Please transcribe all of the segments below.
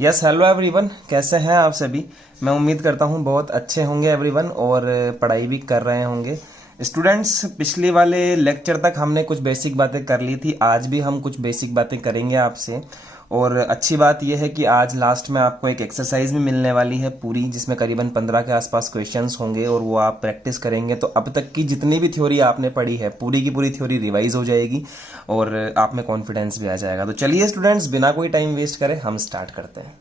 Yes hello everyone, कैसे हैं आप सभी। मैं उम्मीद करता हूं बहुत अच्छे होंगे एवरीवन और पढ़ाई भी कर रहे होंगे। स्टूडेंट्स, पिछले वाले लेक्चर तक हमने कुछ बेसिक बातें कर ली थी, आज भी हम कुछ बेसिक बातें करेंगे आपसे। और अच्छी बात यह है कि आज लास्ट में आपको एक एक्सरसाइज भी मिलने वाली है पूरी, जिसमें करीबन 15 के आसपास क्वेश्चंस होंगे और वो आप प्रैक्टिस करेंगे तो अब तक की जितनी भी थ्योरी आपने पढ़ी है पूरी की पूरी थ्योरी रिवाइज हो जाएगी और आप में कॉन्फिडेंस भी आ जाएगा। तो चलिए स्टूडेंट्स, बिना कोई टाइम वेस्ट करे हम स्टार्ट करते हैं।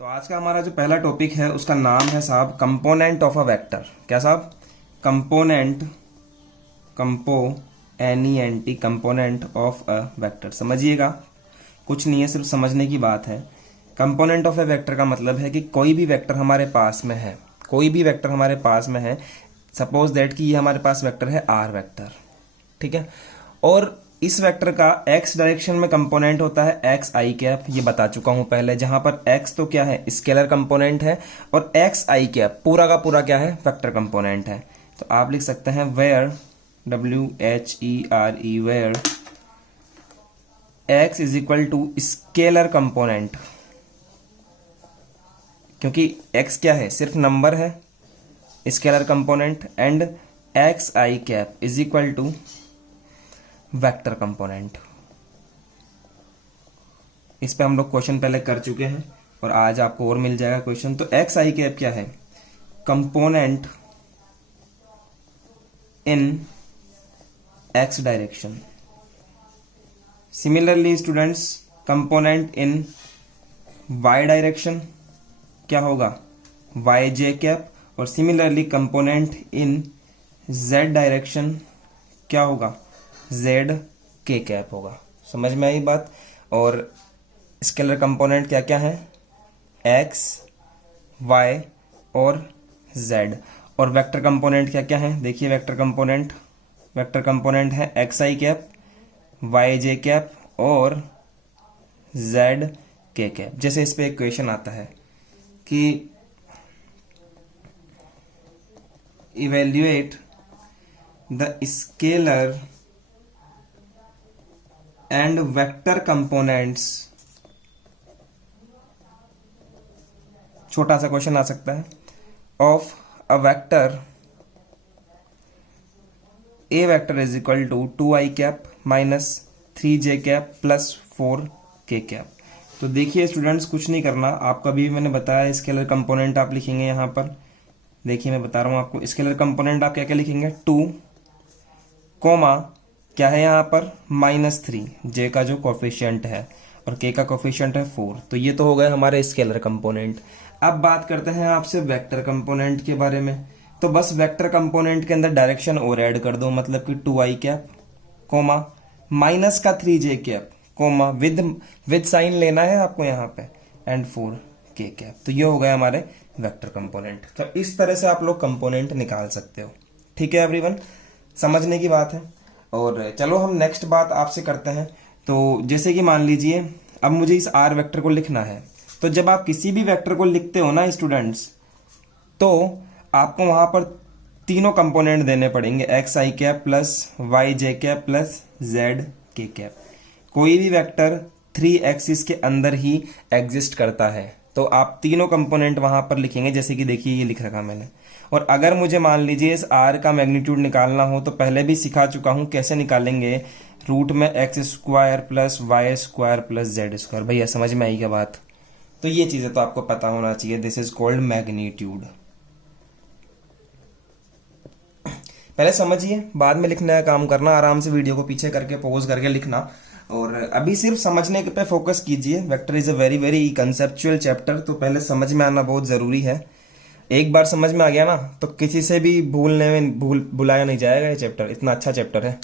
तो आज का हमारा जो पहला टॉपिक है उसका नाम है साहब कंपोनेंट ऑफ अ वेक्टर। क्या साहब? Component, component of a vector. समझिएगा, कुछ नहीं है, सिर्फ समझने की बात है। कंपोनेंट ऑफ अ वेक्टर का मतलब है कि कोई भी वेक्टर हमारे पास में है, कोई भी वेक्टर हमारे पास में है। सपोज दैट कि ये हमारे पास वेक्टर है आर वेक्टर, ठीक है। और इस वेक्टर का एक्स डायरेक्शन में कंपोनेंट होता है एक्स आई कैप, ये बता चुका हूं पहले, जहां पर एक्स तो क्या है, स्केलर कंपोनेंट है, और एक्स आई कैप पूरा का पूरा क्या है, वेक्टर कंपोनेंट है। तो आप लिख सकते हैं where, WHERE, where x is equal to scalar component, क्योंकि एक्स क्या है, सिर्फ नंबर है, scalar component, and x i cap is equal to vector component. इस पे हम लोग क्वेश्चन पहले कर चुके हैं और आज आपको और मिल जाएगा क्वेश्चन। तो एक्स आई कैप क्या है, component in x direction. Similarly students, component in y direction क्या होगा, वाई जे कैप, और similarly component in z direction क्या होगा, जेड के कैप होगा। समझ में आई बात। और स्केलर कंपोनेंट क्या क्या है, एक्स, वाई और जेड। और वेक्टर कंपोनेंट क्या क्या है, देखिए वेक्टर कंपोनेंट है x i cap, y j cap और जेड के कैप। जैसे इस पे एक क्वेश्चन आता है कि evaluate the scalar and vector components, छोटा सा क्वेश्चन आ सकता है, of a vector a vector is equal to 2i cap minus 3j cap plus 4k cap. तो देखिए स्टूडेंट्स, कुछ नहीं करना आपका, भी मैंने बताया स्केलर कंपोनेंट आप लिखेंगे यहां पर। देखिए मैं बता रहा हूं आपको, स्केलर कंपोनेंट आप क्या क्या लिखेंगे, 2 कोमा क्या है यहाँ पर, -3, जे का जो कोफिशिएंट है और के का कोफिशिएंट है 4। तो ये तो हो गए हमारे स्केलर कंपोनेंट। अब बात करते हैं आपसे वेक्टर कंपोनेंट के बारे में। तो बस वेक्टर कंपोनेंट के अंदर डायरेक्शन और ऐड कर दो, मतलब कि 2i कैप कोमा माइनस का 3j cap coma with sign लेना है आपको यहाँ पे, एंड 4k कैप। तो ये हो गए हमारे वेक्टर कंपोनेंट। तो इस तरह से आप लोग कंपोनेंट निकाल सकते हो, ठीक है एवरीवन, समझने की बात है। और चलो हम नेक्स्ट बात आपसे करते हैं। तो जैसे कि मान लीजिए अब मुझे इस आर वेक्टर को लिखना है, तो जब आप किसी भी वेक्टर को लिखते हो ना स्टूडेंट्स, तो आपको वहां पर तीनों कंपोनेंट देने पड़ेंगे, x i cap plus Y j cap plus Z k cap. कोई भी वेक्टर 3 एक्सिस के अंदर ही एग्जिस्ट करता है, तो आप तीनों कंपोनेंट वहां पर लिखेंगे, जैसे कि देखिए ये लिख रखा मैंने। और अगर मुझे मान लीजिए इस आर का मैग्नीट्यूड निकालना हो, तो पहले भी सिखा चुका हूं कैसे निकालेंगे, रूट में x square plus y square plus z square. भैया समझ में आई क्या बात। तो ये चीजें तो आपको पता होना चाहिए, दिस इज कॉल्ड मैग्नीट्यूड। पहले समझिए, बाद में लिखने का काम करना, आराम से वीडियो को पीछे करके पॉज करके लिखना, और अभी सिर्फ समझने पे फोकस कीजिए। Vector is a very very conceptual chapter, तो पहले समझ में आना बहुत जरूरी है। एक बार समझ में आ गया ना तो किसी से भी भुलाया नहीं जाएगा। ये चैप्टर इतना अच्छा चैप्टर है।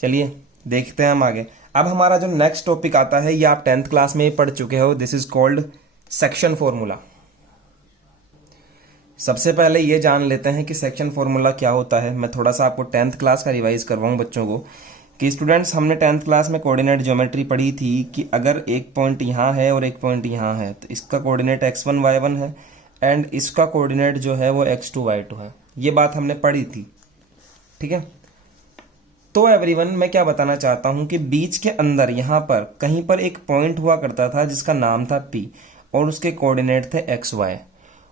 चलिए देखते हैं हम आगे। अब हमारा जो नेक्स्ट टॉपिक आता है, ये आप 10th क्लास में ही पढ़ चुके हो, this is called section formula. सबसे पहले ये जान लेते हैं कि सेक्शन फॉर्मूला क्या होता है। मैं थोड़ा सा आपको 10th क्लास का रिवाइज करवाऊं बच्चों को, कि स्टूडेंट्स हमने 10th क्लास में कोऑर्डिनेट ज्योमेट्री पढ़ी थी कि अगर एक पॉइंट यहाँ है और एक पॉइंट यहाँ है, तो इसका कोऑर्डिनेट x1 y1 है, एंड इसका कोऑर्डिनेट जो है वो x2 y2 है। ये बात हमने पढ़ी थी, ठीक है। तो एवरीवन मैं क्या बताना चाहता हूं कि बीच के अंदर यहां पर कहीं पर एक पॉइंट हुआ करता था जिसका नाम था P और उसके कोऑर्डिनेट थे XY,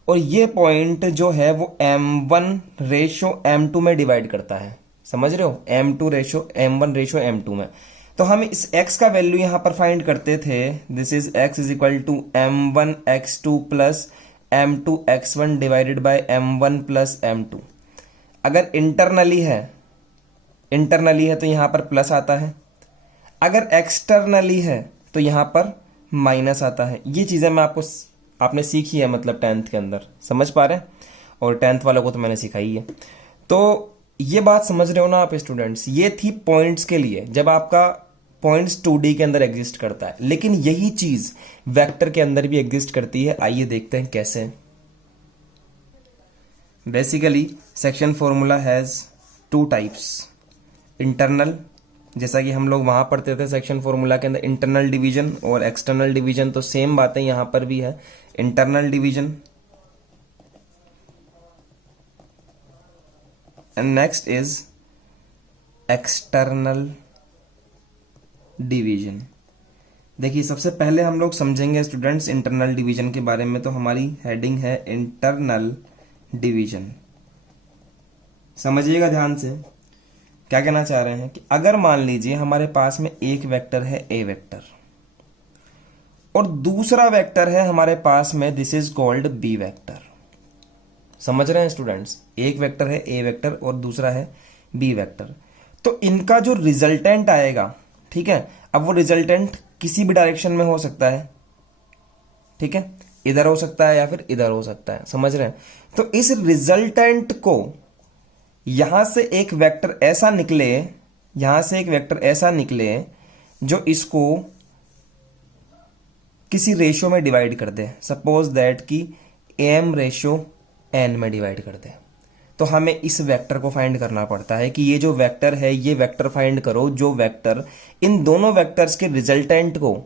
और ये पॉइंट जो है वो M1 रेशो M2 में डिवाइड करता है, समझ रहे हो, M2 ratio M1 ratio M2 में। तो हम इस x का वैल्यू यहां पर फाइंड करते थे, this is x is equal to M1 x2 plus M2 x1 divided by M1 plus M2। अगर इंटरनली है तो यहां पर प्लस आता है, अगर एक्सटर्नली है तो यहां पर माइनस आता है। ये चीजें मैं आपने सीखी है, मतलब 10th के अंदर, समझ पा रहे हैं, और 10th वालों को तो मैंने सिखाई है। तो ये बात समझ रहे हो ना आप स्टूडेंट्स। ये थी पॉइंट्स के लिए, जब आपका पॉइंट्स 2D के अंदर एग्जिस्ट करता है, लेकिन यही चीज वेक्टर के अंदर भी एग्जिस्ट करती है। आइए देखते हैं कैसे। Basically section formula has 2 types, internal, जैसा कि हम लोग वहां पढ़ते थे सेक्शन फॉर्मूला के अंदर, इंटरनल डिवीजन और एक्सटर्नल डिवीजन, तो सेम बातें यहां पर भी है, internal division and next is external division. देखिए सबसे पहले हम लोग समझेंगे स्टूडेंट्स इंटरनल डिवीजन के बारे में, तो हमारी हेडिंग है इंटरनल डिवीजन। समझिएगा ध्यान से, क्या कहना चाह रहे हैं कि अगर मान लीजिए हमारे पास में एक वेक्टर है ए वेक्टर और दूसरा वेक्टर है हमारे पास में, this is called b vector. समझ रहे हैं स्टूडेंट्स, एक वेक्टर है ए वेक्टर और दूसरा है बी वेक्टर, तो इनका जो रिजल्टेंट आएगा, ठीक है, अब वो रिजल्टेंट किसी भी डायरेक्शन में हो सकता है, ठीक है, इधर हो सकता है या फिर इधर हो सकता है, समझ रहे हैं। तो इस रिजल्टेंट को यहां से एक वेक्टर ऐसा निकले जो इसको किसी रेशो में डिवाइड कर दे, सपोज दैट कि m रेशो n में डिवाइड कर दे। तो हमें इस वेक्टर को फाइंड करना पड़ता है कि ये जो वेक्टर है, ये वेक्टर फाइंड करो जो वेक्टर इन दोनों वेक्टर्स के रिजल्टेंट को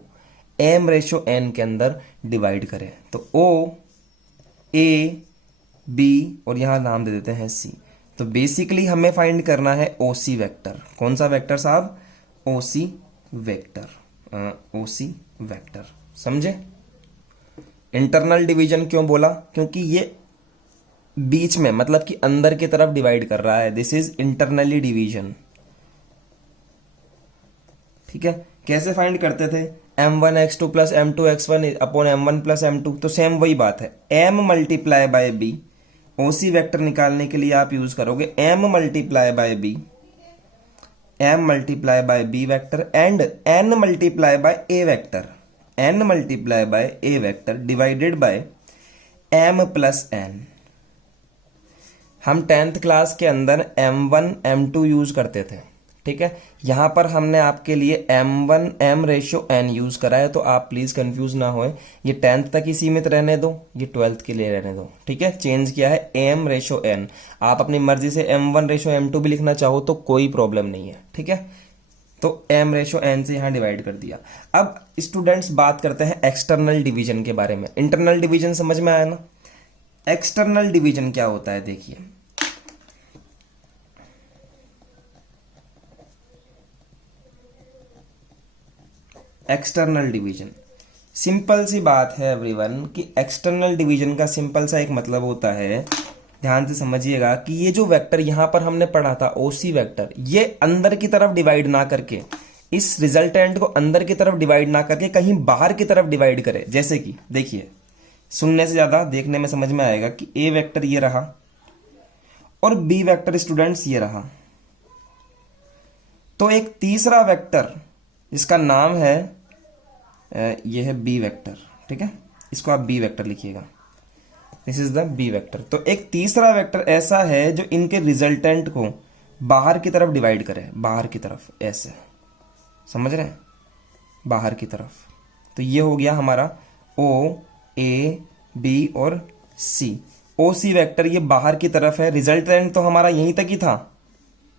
m रेशो n के अंदर डिवाइड करे। तो O, A, B और यहां नाम दे देते हैं C। तो बेसिकली हमें फाइंड करना है OC वेक्टर। कौन सा वेक्टर साहब? OC vector. समझे? इंटरनल डिवीजन क्यों बोला? क्योंकि ये बीच में, मतलब कि अंदर की तरफ डिवाइड कर रहा है, दिस इज इंटरनली डिवीजन। ठीक है, कैसे फाइंड करते थे? m1 x2 plus m2 x1 upon m1 plus m2। तो सेम वही बात है, m multiply by b। OC vector निकालने के लिए आप यूज करोगे m multiply by b, m multiply by b vector and n multiply by a vector, n multiply by a vector divided bye m plus n। हम 10th class के अंदर m1 m2 use करते थे, ठीक है। यहां पर हमने आपके लिए m रेशो n यूज करा है, तो आप प्लीज कंफ्यूज ना होए। ये 10th तक ही सीमित रहने दो, ये 12th के लिए रहने दो, ठीक है। चेंज किया है m रेशो n। आप अपनी मर्जी से m1 रेशो m2 भी लिखना चाहो तो कोई प्रॉब्लम नहीं है, ठीक है। तो m रेशो n से यहां डिवाइड कर दिया। अब स्टूडेंट्स बात करते हैं एक्सटर्नल डिवीजन के बारे में। इंटरनल डिवीजन समझ में आया ना? एक्सटर्नल डिवीजन क्या होता है देखिए, एक्सटर्नल डिवीजन सिंपल सी बात है एवरीवन कि एक्सटर्नल डिवीजन का सिंपल सा एक मतलब होता है, ध्यान से समझिएगा, कि ये जो वेक्टर यहां पर हमने पढ़ा था OC वेक्टर, ये अंदर की तरफ डिवाइड ना करके, इस रिजल्टेंट को अंदर की तरफ डिवाइड ना करके कहीं बाहर की तरफ डिवाइड करे। जैसे कि देखिए, सुनने से ज्यादा देखने में समझ में आएगा कि A वेक्टर ये रहा और B वेक्टर स्टूडेंट्स ये रहा। तो एक तीसरा वेक्टर जिसका नाम है ये है B वेक्टर, ठीक है, इसको आप B वेक्टर लिखिएगा, this is the B vector. तो एक तीसरा वेक्टर ऐसा है जो इनके रिजल्टेंट को बाहर की तरफ डिवाइड करे, बाहर की तरफ, ऐसे, समझ रहे हैं, बाहर की तरफ। तो ये हो गया हमारा O, A, B और C। OC वेक्टर ये बाहर की तरफ है, रिजल्टेंट तो हमारा यहीं तक ही था,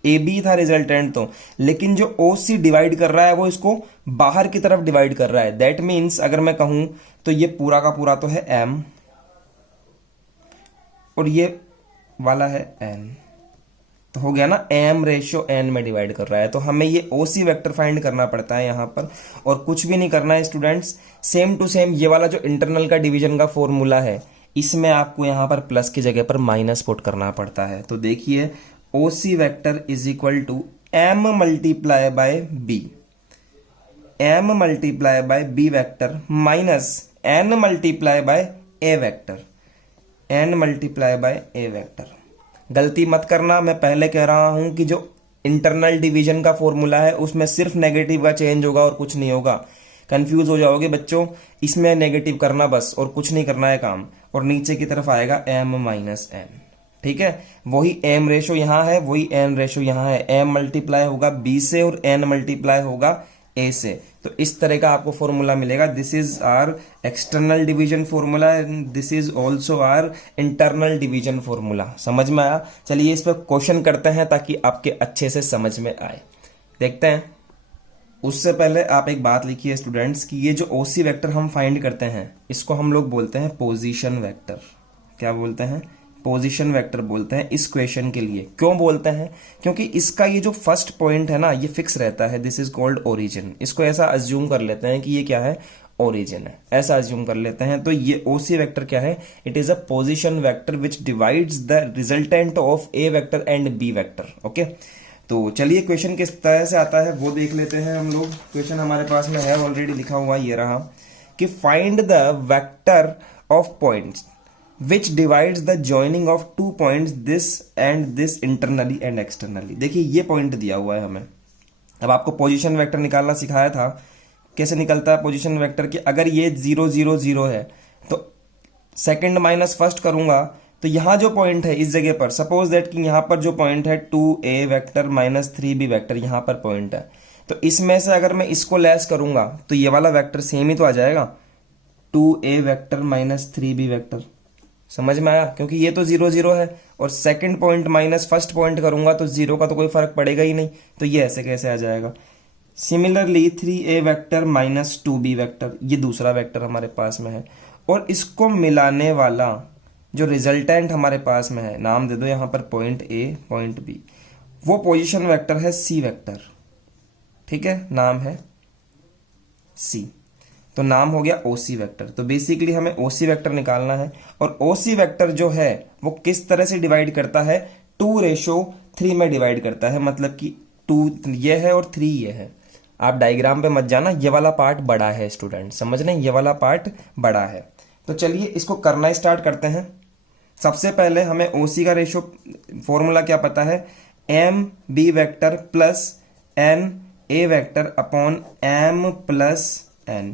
AB था रिजल्टेंट तो, लेकिन जो OC डिवाइड कर रहा है वो इसको बाहर की तरफ डिवाइड कर रहा है। दैट मीन्स अगर मैं कहूं तो ये पूरा का पूरा तो है M, और ये वाला है n, तो हो गया ना m रेशियो n में डिवाइड कर रहा है। तो हमें ये OC वेक्टर फाइंड करना पड़ता है यहाँ पर, और कुछ भी नहीं करना है स्टूडेंट्स। सेम टू सेम ये वाला जो इंटरनल का डिवीजन का फॉर्मूला है, इसमें आपको यहाँ पर प्लस की जगह पर माइनस पुट करना पड़ता है। तो देखिए OC vector is equal to m multiply by b, m multiply by b vector minus n multiply by a vector, n multiply by a vector. गलती मत करना, मैं पहले कह रहा हूं कि जो इंटरनल डिवीजन का फॉर्मूला है उसमें सिर्फ नेगेटिव का चेंज होगा और कुछ नहीं होगा। कंफ्यूज हो जाओगे बच्चों, इसमें नेगेटिव करना बस और कुछ नहीं करना है काम, और नीचे की तरफ आएगा m माइनस n। ठीक है, वही m रेशो यहाँ है, वही n रेशो यहाँ है। m मल्टीप्लाई होगा b से और n मल्टीप्लाई होगा a से। तो इस तरह का आपको फॉर्मूला मिलेगा। This is our external division formula, this is also our internal division formula. समझ में आया? चलिए इस पर क्वेश्चन करते हैं ताकि आपके अच्छे से समझ में आए। देखते हैं। उससे पहले आप एक बात लिखिए स्टूडेंट्स कि ये जो OC वेक्टर हम फाइंड करते हैं इसको हम लोग बोलते हैं पोजीशन वेक्टर। क्या बोलते हैं? पोजीशन वेक्टर बोलते हैं इस क्वेश्चन के लिए। क्यों बोलते हैं? क्योंकि इसका ये जो फर्स्ट पॉइंट है ना, ये फिक्स रहता है। This is called origin. इसको ऐसा अज्यूम कर लेते हैं कि ये क्या है? ओरिजिन है, ऐसा अज्यूम कर लेते हैं। तो ये OC वेक्टर क्या है? It is a position vector which divides the resultant of A vector and B vector. Okay, तो चलिए क्वेश्चन किस तरह से आता है वो देख लेते हैं हम लोग। क्वेश्चन हमारे पास में है, ऑलरेडी लिखा हुआ ये रहा कि find the vector of points which divides the joining of two points this and this internally and externally। देखिए ये पॉइंट दिया हुआ है हमें। अब आपको पोजीशन वेक्टर निकालना सिखाया था, कैसे निकलता है पोजीशन वेक्टर कि अगर ये 0 0 0 है तो सेकंड माइनस फर्स्ट करूंगा, तो यहाँ जो पॉइंट है इस जगह पर, सपोज दैट कि यहाँ पर जो पॉइंट है 2a vector minus 3b vector, यहाँ पर पॉइंट है, तो इसमें से अगर मैं इसको लेस करूंगा तो ये वाला वेक्टर सेम ही तो आ जाएगा, 2a vector minus 3b vector. समझ में आया? क्योंकि ये तो 0 0 है और second point minus first point करूंगा तो 0 का तो कोई फर्क पड़ेगा ही नहीं, तो ये ऐसे कैसे आ जाएगा। Similarly 3a vector minus 2b vector, ये दूसरा वेक्टर हमारे पास में है, और इसको मिलाने वाला जो रिजल्टेंट हमारे पास में है, नाम दे दो यहाँ पर पॉइंट A पॉइंट B, वो पोजीशन वेक्टर है C वेक्टर। ठीक है, नाम है C, तो नाम हो गया OC वेक्टर। तो बेसिकली हमें OC वेक्टर निकालना है, और OC वेक्टर जो है वो किस तरह से डिवाइड करता है? 2:3 में डिवाइड करता है। मतलब कि 2 ये है और 3 ये है। आप डायग्राम पे मत जाना, ये वाला पार्ट बड़ा है स्टूडेंट, समझ रहे हैं? ये वाला पार्ट बड़ा है। तो चलिए इसको करना स्टार्ट करते हैं। सबसे पहले हमें OC का रेशो फॉर्मूला क्या पता है? m b vector plus n a vector upon m plus n।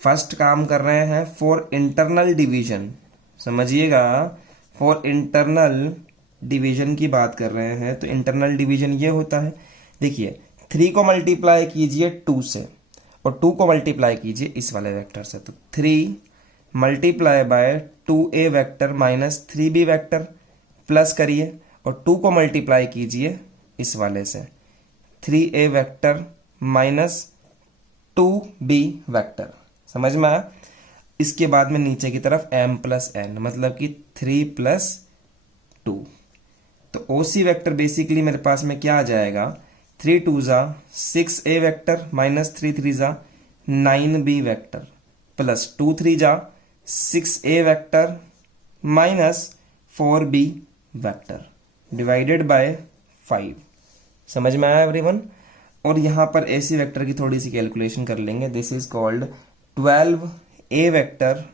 First काम कर रहे हैं फॉर इंटरनल डिवीजन, समझिएगा, फॉर इंटरनल डिवीजन की बात कर रहे हैं। तो इंटरनल डिवीजन ये होता है, देखिए 3 को मल्टीप्लाई कीजिए 2 से और 2 को मल्टीप्लाई कीजिए इस वाले वेक्टर से, तो 3 multiply by 2a vector minus 3b vector plus करिए और 2 को मल्टीप्लाई कीजिए इस वाले से 3a vector minus 2b vector. समझ में आया? इसके बाद में नीचे की तरफ m प्लस n, मतलब कि 3 प्लस 2। तो OC वेक्टर बेसिकली मेरे पास में क्या आ जाएगा? 3 2 जा 6a वेक्टर माइनस 3 3 जा 9b वेक्टर प्लस 2 3 जा 6a vector minus 4b vector divided bye 5। समझ में आया एवरीवन? और यहां पर AC वेक्टर की थोड़ी सी कैलकुलेशन कर लेंगे। This is called 12a vector,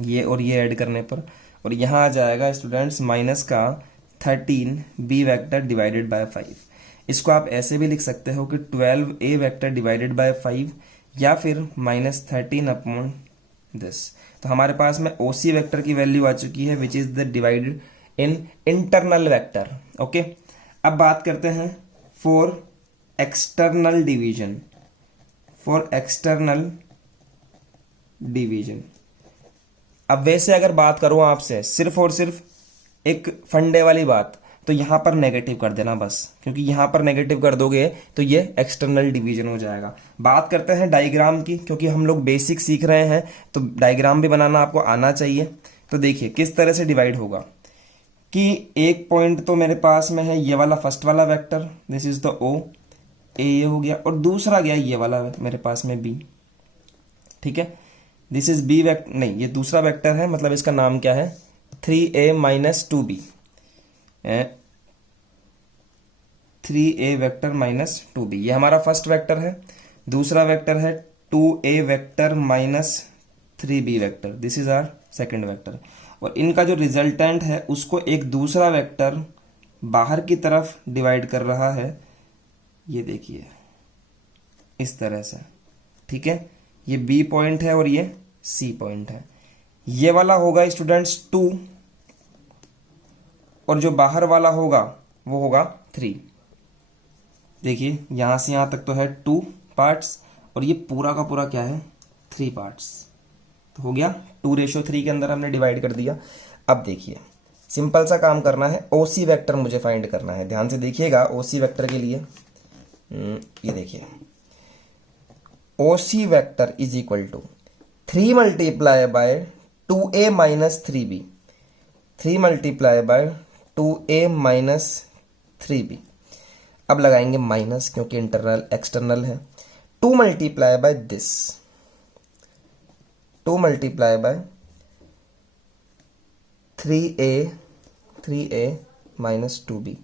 ये और ये ऐड करने पर, और यहां आ जाएगा स्टूडेंट्स माइनस का 13b वेक्टर डिवाइडेड बाय 5। इसको आप ऐसे भी लिख सकते हो कि 12a वेक्टर डिवाइडेड बाय 5 या फिर माइनस 13 अपॉन दिस। तो हमारे पास में OC वेक्टर की वैल्यू आ चुकी है which is the divided in internal vector. Okay, अब बात करते हैं for external division. For external division, अब वैसे अगर बात करूं आपसे सिर्फ और सिर्फ एक फंडे वाली बात, तो यहां पर नेगेटिव कर देना बस, क्योंकि यहां पर नेगेटिव कर दोगे तो ये एक्सटर्नल डिवीजन हो जाएगा। बात करते हैं डायग्राम की, क्योंकि हम लोग बेसिक सीख रहे हैं तो डायग्राम भी बनाना आपको आना चाहिए। तो देखिए किस तरह से डिवाइड होगा कि एक पॉइंट तो मेरे पास में है ये वाला फर्स्ट वाला वेक्टर, दिस इज द ओ, ए हो गया, और दूसरा गया ये वाला मेरे पास में बी, ठीक है। दिस इज बी वेक्टर, नहीं ये दूसरा वेक्टर है, मतलब इसका नाम क्या है 3a minus 2b, 3a vector minus 2b, ये हमारा फर्स्ट वेक्टर है। दूसरा वेक्टर है 2a vector minus 3b vector, this is our second vector. और इनका जो रिजल्टेंट है उसको एक दूसरा वेक्टर बाहर की तरफ डिवाइड कर रहा है, ये देखिए इस तरह से, ठीक है। ये बी पॉइंट है और ये सी पॉइंट है। ये वाला होगा स्टूडेंट्स 2 और जो बाहर वाला होगा वो होगा 3। देखिए यहां से यहां तक तो है 2 पार्ट्स और ये पूरा का पूरा क्या है 3 पार्ट्स, तो हो गया 2:3 के अंदर हमने डिवाइड कर दिया। अब देखिए सिंपल सा काम करना है, ओसी वेक्टर मुझे फाइंड करना है। ध्यान से देखिएगा ओसी वेक्टर के लिए, ये देखिए OC vector is equal to 3 multiply by 2a minus 3b, 3 multiply by 2a minus 3b। अब लगाएंगे माइनस क्योंकि इंटरनल एक्सटर्नल है। 2 multiply by this, 2 multiply by 3a minus 2b।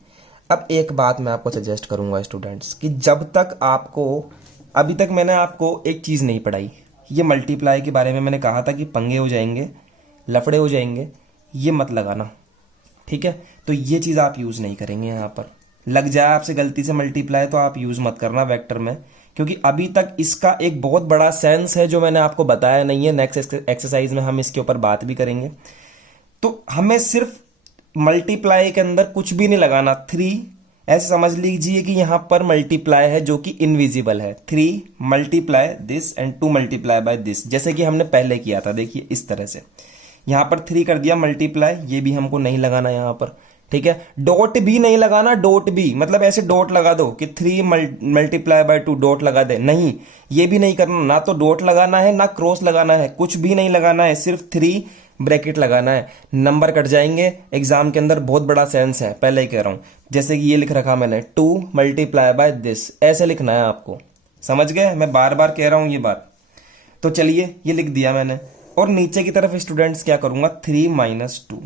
अब एक बात मैं आपको सजेस्ट करूंगा स्टूडेंट्स कि जब तक आपको, अभी तक मैंने आपको एक चीज नहीं पढ़ाई, ये मल्टीप्लाई के बारे में मैंने कहा था कि पंगे हो जाएंगे, लफड़े हो जाएंगे, ये मत लगाना, ठीक है। तो ये चीज आप यूज नहीं करेंगे। यहाँ पर लग जाए आपसे गलती से मल्टीप्लाई तो आप यूज मत करना वेक्टर में, क्योंकि अभी तक इसका एक बहुत बड़ा सेंस है जो मैंने आपको बताया नहीं है। नेक्स्ट एक्सरसाइज में हम इसके ऊपर बात भी करेंगे। तो हमें सिर्फ मल्टीप्लाई के अंदर कुछ भी नहीं लगाना। 3 ऐसे समझ लीजिए कि यहां पर मल्टीप्लाई है जो कि इनविजिबल है। 3 multiply this and 2 multiply by this, जैसे कि हमने पहले किया था। देखिए इस तरह से यहां पर 3 कर दिया मल्टीप्लाई, ये भी हमको नहीं लगाना यहां पर, ठीक है। डॉट भी नहीं लगाना, डॉट भी मतलब ऐसे डॉट लगा दो कि 3 मल्टीप्लाई बाय 2 डॉट लगा दे, नहीं ये भी नहीं करना। ना तो डॉट लगाना है ना क्रॉस लगाना है, कुछ भी नहीं लगाना है, सिर्फ 3 ब्रैकेट लगाना है। नंबर कट जाएंगे एग्जाम के अंदर, बहुत बड़ा सेंस है, पहले ही कह रहा हूं। जैसे कि ये लिख रखा मैंने 2 मल्टीप्लाई बाय दिस, ऐसे लिखना है आपको, समझ गए। मैं बार बार कह रहा हूं ये बात। तो चलिए ये लिख दिया मैंने, और नीचे की तरफ स्टूडेंट्स क्या करूंगा 3 माइनस 2,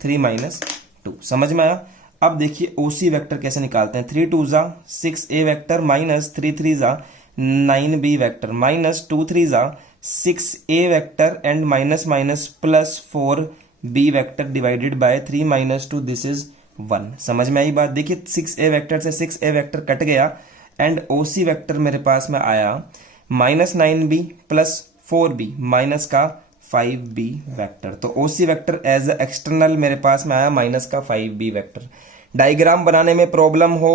3 माइनस 2, समझ में आया। अब देखिए ओसी वेक्टर कैसे निकालते हैं। 3 2 जा 6a वेक्टर माइनस 3 3 जा 9b वेक्टर माइनस 2 3 जा 6a vector and minus minus plus 4b vector divided bye 3 minus 2, this is 1। समझ में आई बात। देखिए 6a वेक्टर से 6a वेक्टर कट गया एंड ओसी वेक्टर मेरे पास में आया minus 9b plus 4b minus का 5b वेक्टर। तो ओसी वेक्टर एज एक्सटर्नल मेरे पास में आया माइनस का 5b वेक्टर। डायग्राम बनाने में प्रॉब्लम हो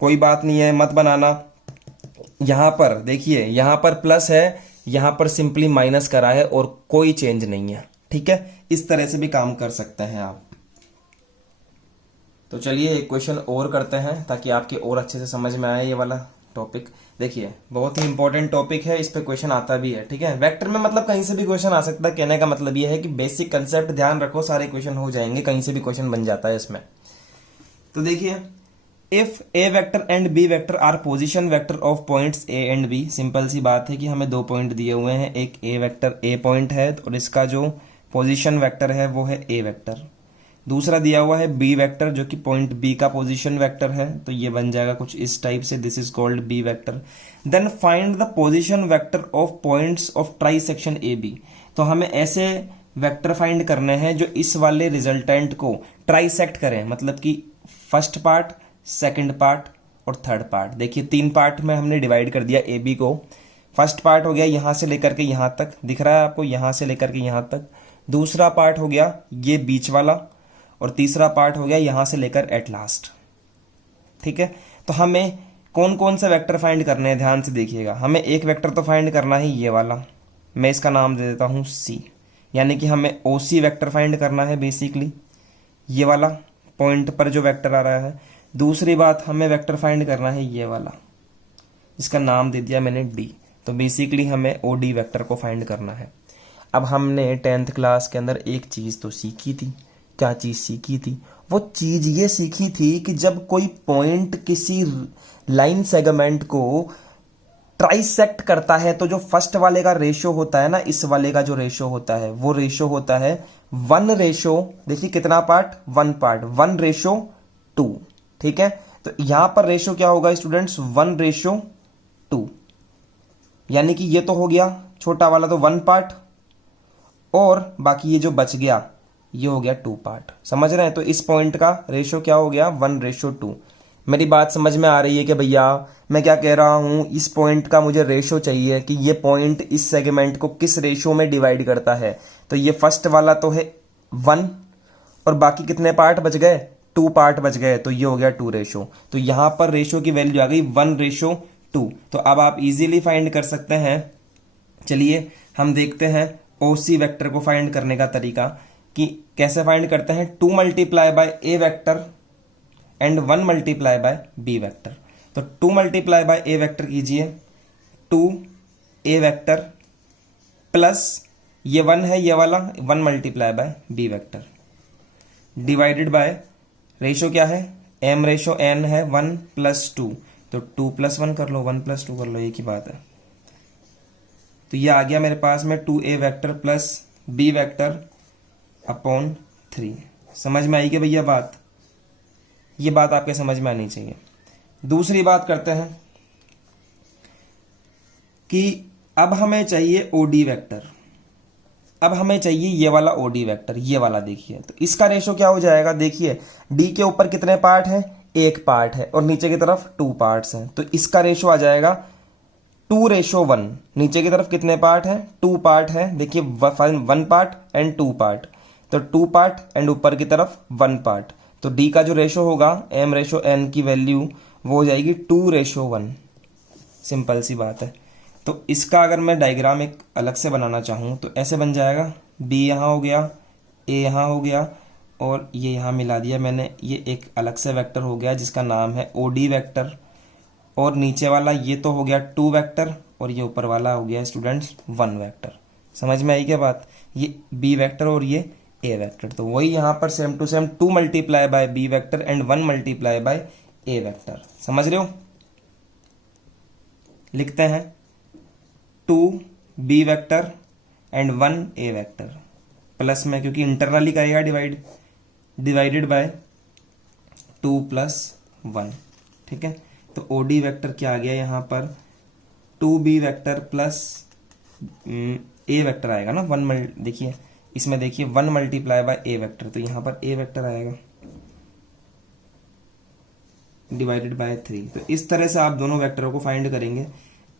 कोई बात नहीं है, मत बनाना। यहां पर देखिए यहां पर प्लस है, यहां पर सिंपली माइनस करा है और कोई चेंज नहीं है, ठीक है। इस तरह से भी काम कर सकते हैं आप। तो चलिए एक क्वेश्चन और करते हैं ताकि आपके और अच्छे से समझ में आए ये वाला टॉपिक। देखिए बहुत ही इंपॉर्टेंट टॉपिक है, इस पे क्वेश्चन आता भी है, ठीक है। वेक्टर में मतलब कहीं से भी क्वेश्चन आ सकता है, कहने का मतलब ये है कि बेसिक कंसेप्ट ध्यान रखो, सारे क्वेश्चन हो जाएंगे, कहीं से भी क्वेश्चन बन जाता है इसमें। तो देखिए if A vector and B vector are position vector of points A and B. Simple सी बात है कि हमें 2 पॉइंट दिए हुए हैं, एक ए वेक्टर ए पॉइंट है और इसका जो पोजीशन वेक्टर है वो है ए वेक्टर। दूसरा दिया हुआ है बी वेक्टर जो कि पॉइंट बी का पोजीशन वेक्टर है, तो ये बन जाएगा कुछ इस टाइप से, this is called b vector. Then find the position vector of points of trisection a b. तो हमें ऐसे वेक्टर फाइंड करने हैं जो इस वाले रिजल्टेंट को ट्राइसेक्ट करें, मतलब कि फर्स्ट पार्ट, सेकंड पार्ट और थर्ड पार्ट। देखिए 3 पार्ट में हमने डिवाइड कर दिया ए बी को। फर्स्ट पार्ट हो गया यहां से लेकर के यहां तक, दिख रहा है आपको, यहां से लेकर के यहां तक। दूसरा पार्ट हो गया ये बीच वाला, और तीसरा पार्ट हो गया यहां से लेकर एट लास्ट, ठीक है। तो हमें कौन कौन सा वेक्टर फाइंड करने हैं ध्यान से देखिएगा। हमें एक वेक्टर तो फाइंड करना है ये वाला, मैं इसका नाम दे देता हूं सी, यानी कि हमें ओसी वेक्टर फाइंड करना है बेसिकली, ये वाला पॉइंट पर जो वेक्टर आ रहा है। दूसरी बात हमें वेक्टर फाइंड करना है ये वाला, इसका नाम दे दिया मैंने डी। तो बेसिकली हमें ओडी वेक्टर को फाइंड करना है। अब हमने 10th क्लास के अंदर एक चीज़ तो सीखी थी। क्या चीज़ सीखी थी? वो चीज़ ये सीखी थी कि जब कोई पॉइंट किसी लाइन सेगमेंट को ट्राइसेक्ट करता है तो जो फर्स्ट वाले का रेशो होता है ना, इस वाले का जो रेशो होता है वो रेशो होता है 1:, देखिए कितना पार्ट, 1 पार्ट, 1:2। ठीक है, तो यहां पर रेशो क्या होगा स्टूडेंट्स, 1:2। यानी कि ये तो हो गया छोटा वाला तो 1 पार्ट, और बाकी ये जो बच गया ये हो गया 2 पार्ट। समझ रहे हैं? तो इस पॉइंट का रेशो क्या हो गया, 1:2। मेरी बात समझ में आ रही है कि भैया मैं क्या कह रहा हूं, इस पॉइंट का मुझे रेशो चाहिए कि ये पॉइंट इस सेगमेंट को किस रेशो में डिवाइड करता है। तो ये फर्स्ट वाला तो है 1, और बाकी कितने पार्ट बच गए, 2 पार्ट बच गए, तो ये हो गया 2 रेशो। तो यहां पर रेशो की वैल्यू आ गई 1:2। तो अब आप इजीली फाइंड कर सकते हैं। चलिए हम देखते हैं ओसी वेक्टर को फाइंड करने का तरीका कि कैसे फाइंड करते हैं। 2 multiply by a vector and 1 multiply by b vector. तो 2 मल्टीप्लाई बाय ए वेक्टर कीजिए, 2 ए वेक्टर प्लस ये 1 है, ये वाला 1 multiply by b vector, divided by ratio क्या है, m/n है 1+2, तो 2+1 कर लो, 1+2 कर लो, एक ही बात है। तो ये आ गया मेरे पास में 2a vector plus b vector upon 3। समझ में आई कि भैया बात? ये बात आपके समझ में आनी चाहिए। दूसरी बात करते हैं कि अब हमें चाहिए ओडी वेक्टर। अब हमें चाहिए ये वाला ओडी वेक्टर, ये वाला देखिए। तो इसका रेशो क्या हो जाएगा, देखिए डी के ऊपर कितने पार्ट है, 1 पार्ट है, और नीचे की तरफ 2 पार्ट्स हैं। तो इसका रेशो आ जाएगा 2:1। नीचे की तरफ कितने पार्ट है, 2 पार्ट है। देखिए 1 पार्ट एंड 2 पार्ट, तो 2 पार्ट एंड ऊपर की तरफ 1 पार्ट। तो डी का जो रेशो होगा m/n की वैल्यू वो हो जाएगी 2:1। सिंपल सी बात है। तो इसका अगर मैं डायग्राम एक अलग से बनाना चाहूँ तो ऐसे बन जाएगा, b यहाँ हो गया, a यहाँ हो गया, और ये यहाँ मिला दिया मैंने, ये एक अलग से वेक्टर हो गया जिसका नाम है ओडी वेक्टर। और नीचे वाला ये तो हो गया 2 वेक्टर, और ये ऊपर वाला हो गया स्टूडेंट्स 1 वेक्टर। समझ में आई क्या बात? ये b वेक्टर और ये a वेक्टर। तो वही यहाँ पर same to same 2 multiply by b vector and 1 multiply by a vector. समझ रहे हो? लिखते हैं 2b vector and 1a vector plus में, क्योंकि इंटरनली करेगा डिवाइडेड बाय 2 + 1। ठीक है, तो ओडी वेक्टर क्या आ गया यहाँ पर, 2b vector plus a vector आएगा ना, देखिए इसमें देखिए 1 मल्टीप्लाई बाय a वेक्टर, तो यहाँ पर a वेक्टर आएगा डिवाइडेड बाय 3। तो इस तरह से आप दोनों वेक्टरों को फाइंड करेंगे।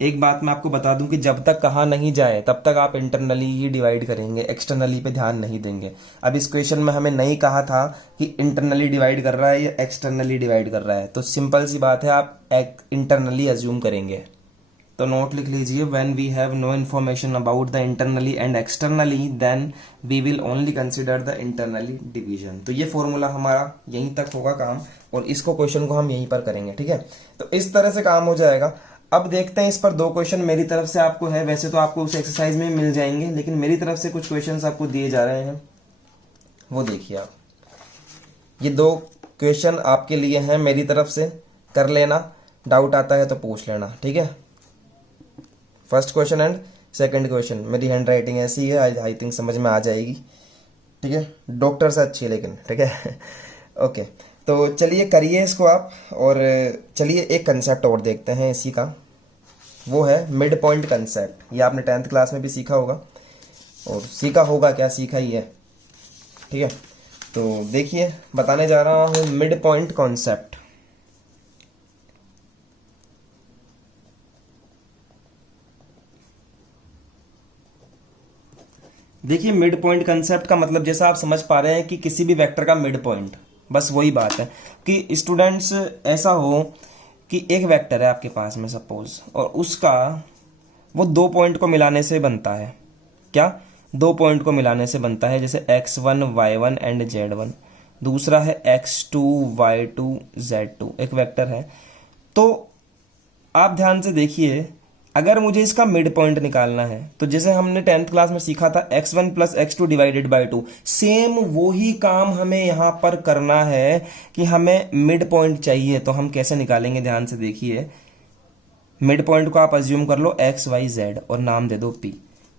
एक बात मैं आपको बता दूं कि जब तक कहा नहीं जाए तब तक आप इंटरनली ही डिवाइड करेंगे, एक्सटर्नली पे ध्यान नहीं देंगे। अब इस क्वेश्चन में हमें नहीं कहा था कि इंटरनली डिवाइड कर रहा है या एक्सटर्नली डिवाइड कर रहा है, तो सिंपल सी बात है आप इंटरनली अज्यूम करेंगे। तो नोट लिख लीजिए, when we have no information about the internally and externally then we will only consider the internally division. तो ये फॉर्मूला हमारा यहीं तक होगा काम, और इसको क्वेश्चन को हम यहीं पर करेंगे। ठीक है, तो इस तरह से काम हो जाएगा। अब देखते हैं इस पर 2 क्वेश्चन मेरी तरफ से आपको है, वैसे तो आपको उस एक्सरसाइज में मिल जाएंगे, लेकिन मेरी तरफ से कुछ क्वेश्चंस आपको दिए जा रहे हैं, वो देखिए आप। ये 2 क्वेश्चन आपके लिए हैं मेरी तरफ से, कर लेना, डाउट आता है तो पूछ लेना। ठीक है, first question and second question. मेरी हैंड राइटिंग ऐसी है, आई थिंक समझ में आ जाएगी। ठीक है, डॉक्टर से अच्छी लेकिन। ठीक है ओके, तो चलिए करिए इसको आप। और चलिए एक कंसेप्ट और देखते हैं इसी का, वो है मिड पॉइंट कंसेप्ट। ये आपने 10th क्लास में भी सीखा होगा, और सीखा होगा क्या, सीखा ही है। ठीक है, तो देखिए बताने जा रहा हूँ मिड पॉइंट कॉन्सेप्ट। देखिए मिड पॉइंट कंसेप्ट का मतलब जैसा आप समझ पा रहे हैं कि किसी भी वेक्टर का मिड पॉइंट, बस वही बात है कि स्टूडेंट्स ऐसा हो कि एक वेक्टर है आपके पास में सपोज, और उसका वो 2 पॉइंट को मिलाने से बनता है। क्या? 2 पॉइंट को मिलाने से बनता है, जैसे x1 y1 एंड z1। दूसरा है x2 y2 z2, एक वेक्टर है। तो आप ध्यान से देखिए अगर मुझे इसका मिड पॉइंट निकालना है तो जैसे हमने 10th क्लास में सीखा था x1 plus x2 divided by 2, same वही काम हमें यहां पर करना है कि हमें मिड पॉइंट चाहिए। तो हम कैसे निकालेंगे, ध्यान से देखिए। मिड पॉइंट को आप अज्यूम कर लो x y z और नाम दे दो p।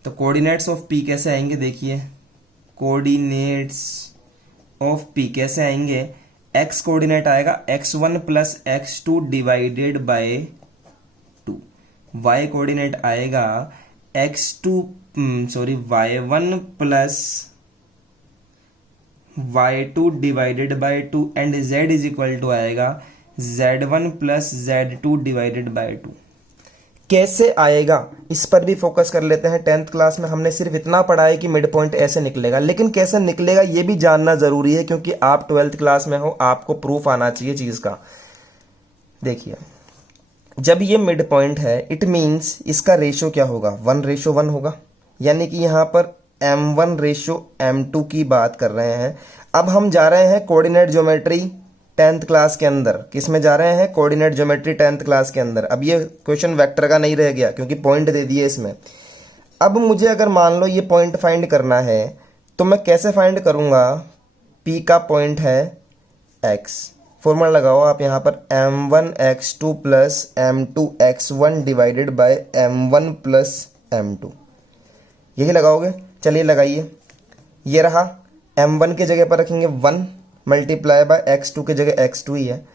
तो कोऑर्डिनेट्स ऑफ p कैसे आएंगे, देखिए कोऑर्डिनेट्स ऑफ p कैसे आएंगे। x कोऑर्डिनेट आएगा x1 plus x2 divided by 2, y coordinate आएगा y1 plus y2 divided by 2 and z is equal to आएगा z1 plus z2 divided by 2। कैसे आएगा इस पर भी फोकस कर लेते हैं। 10th क्लास में हमने सिर्फ इतना पढ़ा है कि मिड पॉइंट ऐसे निकलेगा, लेकिन कैसे निकलेगा ये भी जानना जरूरी है, क्योंकि आप 12th क्लास में हो, आपको प्रूफ आना चाहिए चीज का। देखिए जब ये मिड पॉइंट है इट मीन्स इसका रेशो क्या होगा, 1:1 होगा, यानी कि यहां पर m1:m2 की बात कर रहे हैं। अब हम जा रहे हैं कोऑर्डिनेट ज्योमेट्री 10th क्लास के अंदर। किस में जा रहे हैं, कोऑर्डिनेट ज्योमेट्री 10th क्लास के अंदर। अब ये क्वेश्चन वेक्टर का नहीं रह गया क्योंकि पॉइंट दे दिए इसमें। अब मुझे अगर मान लो ये पॉइंट फाइंड करना है तो मैं कैसे फाइंड करूंगा, p का पॉइंट है x, फॉर्मूला लगाओ आप यहाँ पर m1x2 plus m2x1 divided by m1 plus m2, यही लगाओगे। चलिए लगाइए, ये रहा m1 की जगह पर रखेंगे 1 मल्टीप्लाई बाय x2 की जगह x2 ही है,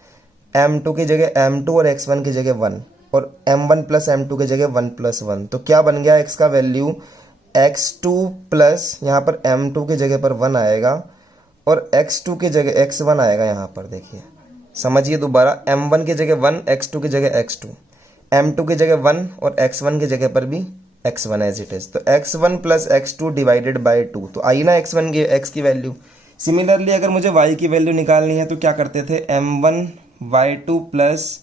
m2 की जगह m2 और x1 की जगह 1 और m1 प्लस m2 की जगह 1 प्लस 1। तो क्या बन गया, x का वैल्यू x2 प्लस यहाँ पर m2 की जगह पर 1 आएगा और x2 की जगह x1 आएगा। यहाँ पर देखिए समझिए दोबारा, m1 की जगह 1, x2 की जगह x2, m2 की जगह 1 और x1 की जगह पर भी x1 एज इट इज। तो x1 plus x2 divided by 2, तो आई ना x1 की x की वैल्यू। सिमिलरली अगर मुझे y की वैल्यू निकालनी है तो क्या करते थे, m1 y2 plus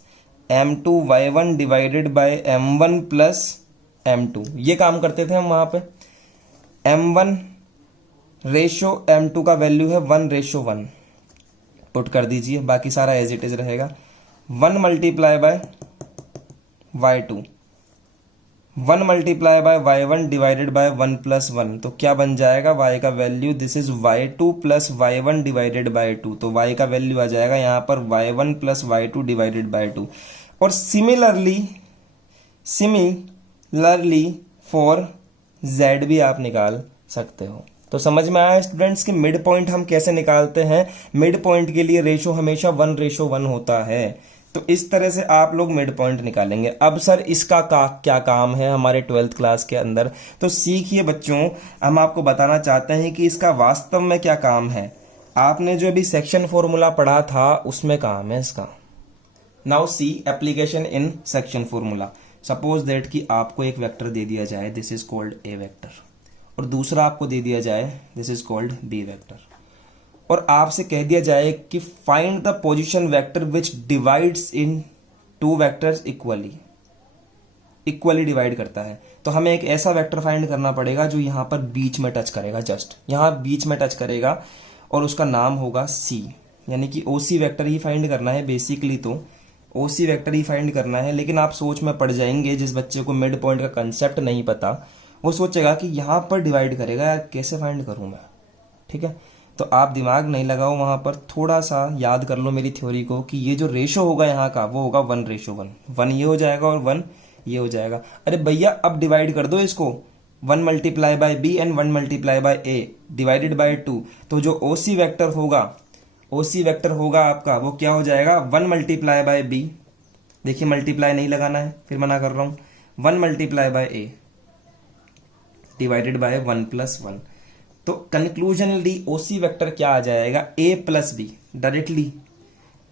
m2 y1 divided by m1 plus m2, ये काम करते थे हम। वहां पे m1 रेशो m2 का वैल्यू है 1:1, पुट कर दीजिए, बाकी सारा एज इट इज रहेगा। 1 multiply bye y2, 1 multiply bye y1 divided by 1 plus 1, तो क्या बन जाएगा y का value, this is y2 plus y1 divided by 2, तो y का वैल्यू आ जाएगा यहाँ पर y1 plus y2 divided by 2। और सिमिलरली फॉर z भी आप निकाल सकते हो। तो समझ में आया स्टूडेंट्स कि मिड पॉइंट हम कैसे निकालते हैं। मिड पॉइंट के लिए रेशो हमेशा 1:1 होता है। तो इस तरह से आप लोग मिड पॉइंट निकालेंगे। अब सर इसका क्या काम है हमारे 12th क्लास के अंदर, तो सीखिए बच्चों, हम आपको बताना चाहते हैं कि इसका वास्तव में क्या काम है। आपने जो अभी सेक्शन फॉर्मूला पढ़ा था उसमें काम है इसका। Now see application in section formula. Suppose that कि आपको एक वेक्टर दे दिया जाए, this is called a vector, और दूसरा आपको दे दिया जाए, this is called b vector, और आपसे कह दिया जाए कि find the position vector which divides in two vectors equally divide करता है। तो हमें एक ऐसा वेक्टर फाइंड करना पड़ेगा जो यहां पर बीच में टच करेगा, जस्ट यहां बीच में टच करेगा, और उसका नाम होगा सी, यानी कि ओसी वेक्टर ही फाइंड करना है। बेसिकली तो ओसी वेक्टर ही फाइंड करना है, लेकिन आप सोच में पड़ जाएंगे। जिस बच्चे को मिड पॉइंट का कंसेप्ट नहीं पता वो सोचेगा कि यहां पर डिवाइड करेगा, यार कैसे फाइंड करूं मैं। ठीक है, तो आप दिमाग नहीं लगाओ, वहां पर थोड़ा सा याद कर लो मेरी थ्योरी को कि ये जो रेशो होगा यहाँ का वो होगा 1:1, 1 ये हो जाएगा और 1 ये हो जाएगा। अरे भैया अब डिवाइड कर दो इसको, 1 multiply by b and 1 multiply by A divided by 2, तो जो ओसी वेक्टर होगा आपका वो क्या हो जाएगा, 1 मल्टीप्लाई बाय बी, देखिए मल्टीप्लाई नहीं लगाना है, फिर मना कर रहा हूं, 1 multiply by A divided by 1 plus 1। तो कंक्लूजनली ओसी वेक्टर क्या आ जाएगा, A plus B, directly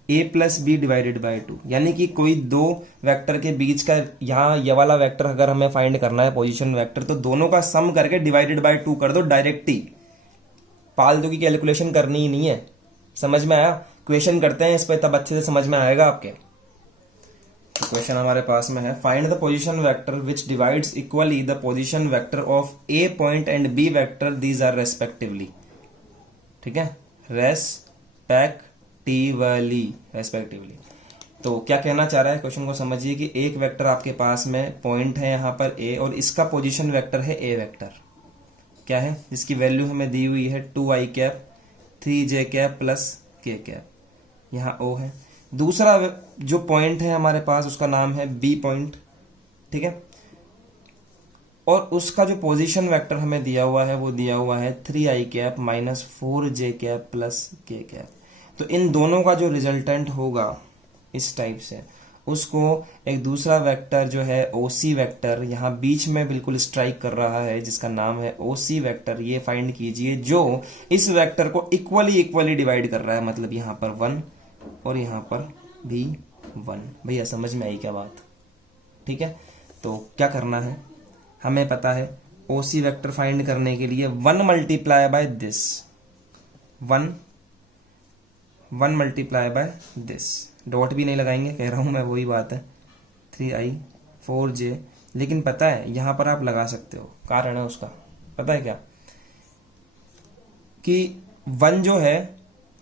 A plus B divided by 2, यानी कि कोई दो वेक्टर के बीच का, यहाँ ये वाला वेक्टर अगर हमें फाइंड करना है पोजीशन वेक्टर, तो दोनों का सम करके डिवाइडेड बाय 2 कर दो डायरेक्ट ही, फालतू की कैलकुलेशन करनी ही नहीं है। समझ में आया, क्वेश्चन करते हैं इस पर, तब अच्छे से समझ में आएगा आपके। तो क्वेश्चन हमारे पास में है, find the position vector which divides equally the position vector of a point and B vector, these are respectively. ठीक है, रेस्पेक्टिवली। तो क्या कहना चाह रहा है, क्वेश्चन को समझिए कि एक वेक्टर आपके पास में पॉइंट है यहाँ पर ए, और इसका पोजीशन वेक्टर है ए वेक्टर, क्या है, जिसकी वैल्यू हमें दी हुई है 2i cap 3j cap plus k cap, यहाँ ओ है। दूसरा जो पॉइंट है हमारे पास उसका नाम है बी पॉइंट, ठीक है, और उसका जो पोजीशन वेक्टर हमें दिया हुआ है वो दिया हुआ है 3i cap minus 4j cap plus k cap. तो इन दोनों का जो रिजल्टेंट होगा इस टाइप से, उसको एक दूसरा वेक्टर जो है ओसी वेक्टर यहाँ बीच में बिल्कुल स्ट्राइक कर रहा है जिसका नाम है ओसी वेक्टर, ये फाइंड कीजिए जो इस वेक्टर को इक्वली डिवाइड कर रहा है, मतलब यहाँ पर 1 और यहाँ पर भी 1। भैया समझ में आई क्या बात, ठीक है। तो क्या करना है, हमें पता है ओसी वेक्टर फाइंड करने के लिए 1 multiply by this, 1 multiply by this, dot भी नहीं लगाएंगे, कह रहा हूं मैं, वही बात है 3i 4j, लेकिन पता है यहां पर आप लगा सकते हो, कारण है उसका, पता है क्या, कि 1 जो है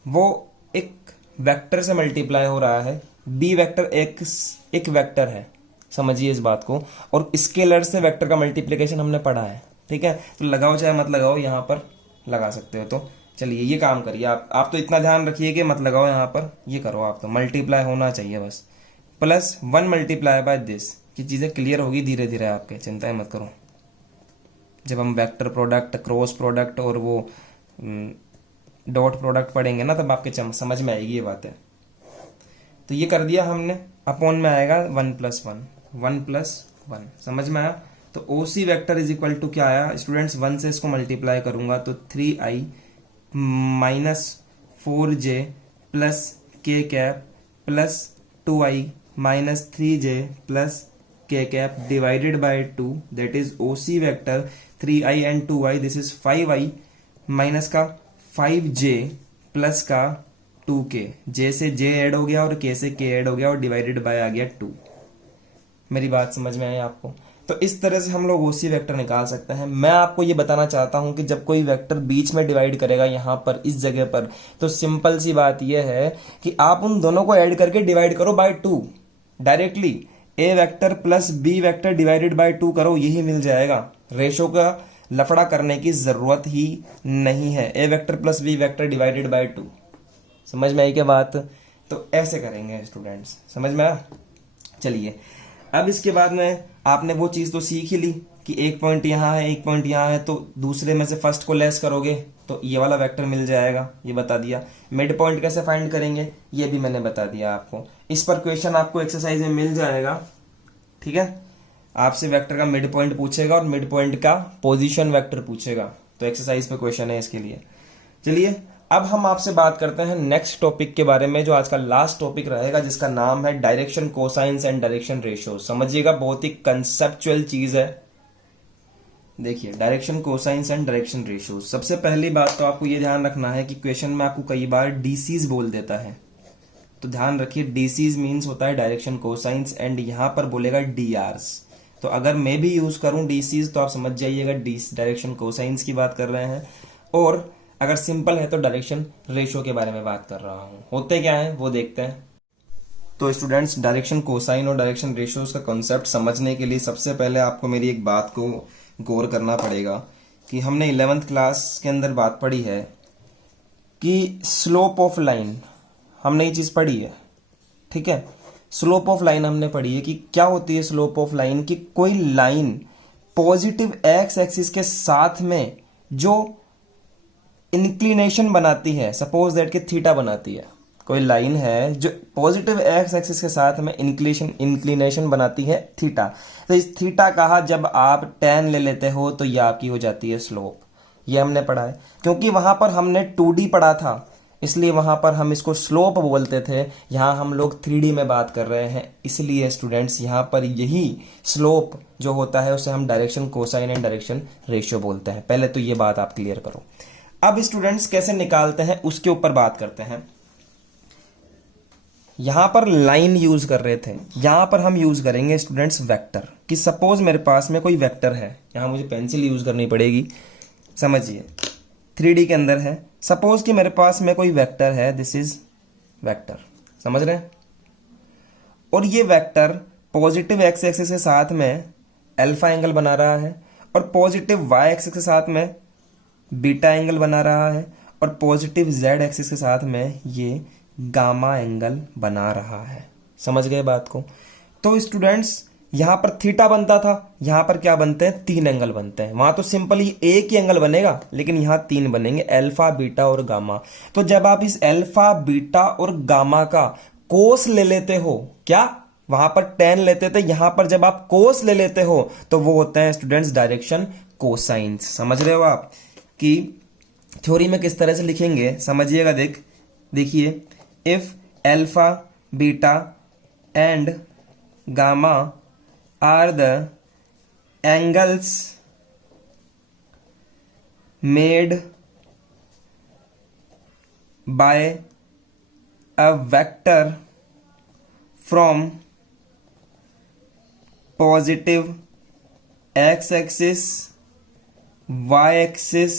वो एक वेक्टर से मल्टीप्लाई हो रहा है, बी वेक्टर एक वेक्टर है, समझिए इस बात को, और स्केलर से वेक्टर का मल्टीप्लिकेशन हमने पढ़ा है, ठीक है। तो लगाओ चाहे मत लगाओ, यहां पर लगा सकते हो। तो चलिए ये काम करिए आप तो इतना ध्यान रखिए कि मत लगाओ यहाँ पर, ये करो आप, तो मल्टीप्लाई होना चाहिए बस, प्लस 1 मल्टीप्लाई बाय दिस, कि चीज़ें क्लियर होगी धीरे धीरे आपके, चिंताएं मत करो। जब हम वेक्टर प्रोडक्ट, क्रॉस प्रोडक्ट और वो डॉट प्रोडक्ट पढ़ेंगे ना, तब आपके समझ में आएगी ये बातें। तो ये कर दिया हमने, अपॉन में आएगा 1 + 1, 1 + 1, समझ में आया। तो ओसी वेक्टर इज इक्वल टू क्या आया स्टूडेंट्स, 1 से इसको मल्टीप्लाई करूंगा तो 3i minus 4j plus k cap plus 2i minus 3j plus k cap divided by 2, that is OC vector 3i and 2i, this is 5i minus का 5j plus का 2k, j से j add हो गया और k से k add हो गया और डिवाइडेड बाय आ गया 2। मेरी बात समझ में आई आपको। तो इस तरह से हम लोग ओसी वेक्टर निकाल सकते हैं। मैं आपको ये बताना चाहता हूं कि जब कोई वेक्टर बीच में डिवाइड करेगा यहां पर इस जगह पर, तो सिंपल सी बात यह है कि आप उन दोनों को ऐड करके डिवाइड करो by 2, directly a vector plus B vector divided by 2 करो, यही मिल जाएगा। रेशो का लफड़ा करने की जरूरत ही नहीं है, A vector plus B vector divided by 2, समझ में आई क्या बात। तो ऐसे करेंगे स्टूडेंट्स, समझ में आया। चलिए अब इसके बाद में आपने वो चीज तो सीख ही ली कि एक पॉइंट यहाँ है एक पॉइंट यहाँ है, तो दूसरे में से फर्स्ट को लेस करोगे तो ये वाला वेक्टर मिल जाएगा, ये बता दिया। मिड पॉइंट कैसे फाइंड करेंगे ये भी मैंने बता दिया आपको। इस पर क्वेश्चन आपको एक्सरसाइज में मिल जाएगा, ठीक है। आपसे वेक्टर का मिड पॉइंट पूछेगा और मिड पॉइंट का पोजीशन वेक्टर पूछेगा, तो एक्सरसाइज पे क्वेश्चन है इसके लिए। चलिए अब हम आपसे बात करते हैं नेक्स्ट टॉपिक के बारे में, जो आज का लास्ट टॉपिक रहेगा, जिसका नाम है direction cosines and direction ratio. समझिएगा, बहुत ही कंसेप्चुअल चीज है। देखिए direction cosines and direction ratio, सबसे पहली बात तो आपको ये ध्यान रखना है कि क्वेश्चन में आपको कई बार डीसीज बोल देता है, तो ध्यान रखिए डीसीज मीन्स होता है डायरेक्शन कोसाइंस, एंड यहां पर बोलेगा डीआरस। तो अगर मैं भी यूज करूं डीसीज तो आप समझ जाइएगा डायरेक्शन कोसाइंस की बात कर रहे हैं, और अगर सिंपल है तो डायरेक्शन रेशियो के बारे में बात कर रहा हूं। होते क्या है वो देखते हैं। तो स्टूडेंट्स, डायरेक्शन कोसाइन और डायरेक्शन रेशियोज का कॉन्सेप्ट समझने के लिए सबसे पहले आपको मेरी एक बात को गौर करना पड़ेगा कि हमने 11th क्लास के अंदर बात पढ़ी है कि स्लोप ऑफ लाइन, हमने ये चीज पढ़ी है, ठीक है। स्लोप ऑफ लाइन हमने पढ़ी है कि क्या होती है स्लोप ऑफ लाइन, कि कोई लाइन पॉजिटिव एक्स एक्सिस के साथ में जो इंक्लिनेशन बनाती है, सपोज दैट कि थीटा बनाती है, कोई लाइन है जो पॉजिटिव एक्स एक्सिस के साथ में इंक्लिनेशन बनाती है थीटा, तो इस थीटा का जब आप tan ले लेते हो तो ये आपकी हो जाती है स्लोप। ये हमने पढ़ा है, क्योंकि वहां पर हमने 2D पढ़ा था इसलिए वहां पर हम इसको स्लोप बोलते थे, यहां हम लोग 3D में बात कर रहे हैं, इसलिए स्टूडेंट्स यहां पर यही स्लोप जो होता है उसे हम direction cosine and direction ratio बोलते हैं। पहले तो ये बात आप क्लियर करो। अब स्टूडेंट्स कैसे निकालते हैं उसके ऊपर बात करते हैं। यहां पर लाइन यूज कर रहे थे, यहां पर हम यूज करेंगे स्टूडेंट्स वेक्टर, कि सपोज मेरे पास में कोई वेक्टर है, यहां मुझे पेंसिल यूज करनी पड़ेगी, समझिए 3D के अंदर है। सपोज कि मेरे पास में कोई वेक्टर है, दिस इज वेक्टर, समझ रहे हैं। और ये वेक्टर पॉजिटिव एक्स एक्सिस के साथ में अल्फा एंगल बना रहा है और पॉजिटिव वाई एक्सिस के साथ में बीटा एंगल बना रहा है और पॉजिटिव जेड एक्सिस के साथ में ये गामा एंगल बना रहा है। समझ गए बात को? तो स्टूडेंट्स यहां पर थीटा बनता था, यहां पर क्या बनते हैं? 3 एंगल बनते हैं। वहां तो सिंपली एक ही एंगल बनेगा, लेकिन यहां 3 बनेंगे, अल्फा बीटा और गामा। तो जब आप इस अल्फा बीटा और गामा का कोस ले लेते हो, क्या वहां पर टेन लेते थे, यहां पर जब आप कोस ले लेते हो तो वो होते हैं स्टूडेंट्स डायरेक्शन कोसाइंस। समझ रहे हो आप कि थ्योरी में किस तरह से लिखेंगे? समझिएगा। देखिए, if alpha beta and gamma are the angles made by a vector from positive x-axis, y-axis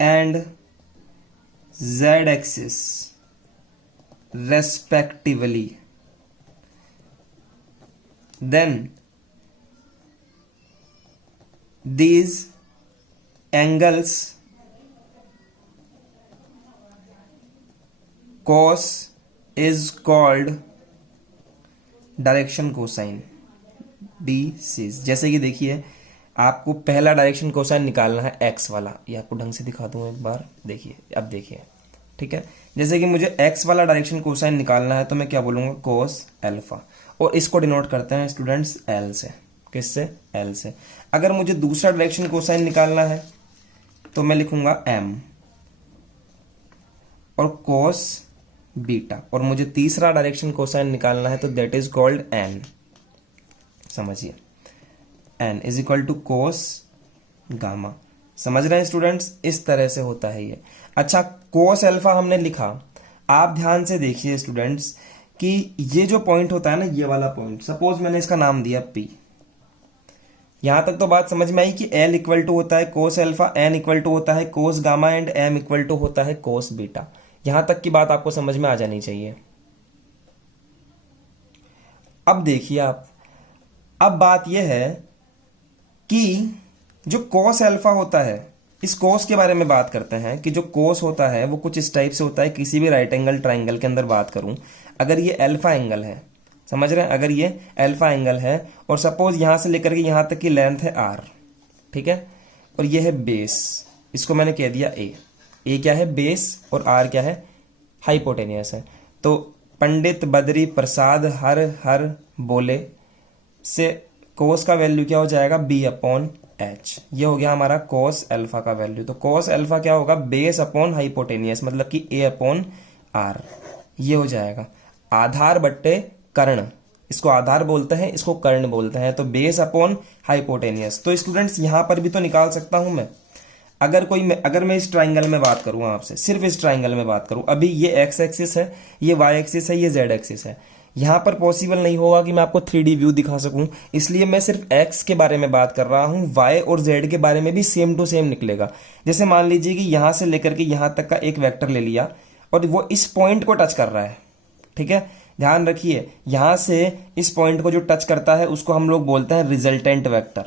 and z-axis respectively, then these angles cos is called direction cosine, DC। जैसे कि देखिए, आपको पहला डायरेक्शन कोसाइन निकालना है एक्स वाला, ये आपको ढंग से दिखा दूं एक बार। देखिए, अब देखिए, ठीक है। जैसे कि मुझे एक्स वाला डायरेक्शन कोसाइन निकालना है तो मैं क्या बोलूंगा? कोस अल्फा, और इसको डिनोट करते हैं स्टूडेंट्स एल से। किससे? एल से। अगर मुझे दूसरा डायरेक्शन कोसाइन निकालना है तो मैं लिखूंगा एम और कोस बीटा, और मुझे तीसरा डायरेक्शन कोसाइन निकालना है तो दैट इज कॉल्ड एन। समझिए, n is equal to cos gamma. समझ रहे हैं स्टूडेंट्स? इस तरह से होता है ये। अच्छा, कोस अल्फा हमने लिखा। आप ध्यान से देखिए स्टूडेंट्स कि ये जो पॉइंट होता है ना, ये वाला पॉइंट, सपोज मैंने इसका नाम दिया P। यहां तक तो बात समझ में आई कि L इक्वल टू होता है cos alpha, N equal to होता है cos gamma and M equal to होता है कोस बीटा। यहां तक की बात आपको समझ में आ जानी चाहिए। अब देखिए आप, अब बात यह है कि जो कोस अल्फा होता है, इस कोस के बारे में बात करते हैं कि जो कोस होता है वो कुछ इस टाइप से होता है। किसी भी राइट एंगल ट्राइंगल के अंदर बात करूं, अगर ये अल्फा एंगल है, समझ रहे हैं, अगर ये अल्फा एंगल है और सपोज यहां से लेकर के यहां तक की लेंथ है r, ठीक है, और ये है बेस, इसको मैंने कह दिया ए क्या है? बेस, और r क्या है? हाइपोटेनियस है। तो पंडित बद्री प्रसाद हर हर बोले से कोस का वैल्यू क्या हो जाएगा? b/h। ये हो गया हमारा कोस अल्फा का वैल्यू। तो कोस अल्फा क्या होगा? बेस अपॉन हाइपोटेनियस, मतलब कि a/r। ये हो जाएगा आधार बट्टे कर्ण, इसको आधार बोलते हैं, इसको कर्ण बोलते हैं। तो बेस अपॉन हाइपोटेनियस। तो स्टूडेंट्स यहां पर भी तो निकाल सकता हूं मैं। अगर मैं इस ट्राइंगल में बात करूं आपसे, सिर्फ इस ट्राइंगल में बात करूं, अभी ये एक्स एक्सिस है, ये वाई एक्सिस है, ये जेड एक्सिस है। यहां पर पॉसिबल नहीं होगा कि मैं आपको 3D व्यू दिखा सकूं, इसलिए मैं सिर्फ एक्स के बारे में बात कर रहा हूं। वाई और जेड के बारे में भी सेम टू सेम निकलेगा। जैसे मान लीजिए कि यहां से लेकर के यहां तक का एक वेक्टर ले लिया और वो इस पॉइंट को टच कर रहा है, ठीक है। ध्यान रखिए, यहां से इस पॉइंट को जो टच करता है उसको हम लोग बोलते हैं रिजल्टेंट वेक्टर।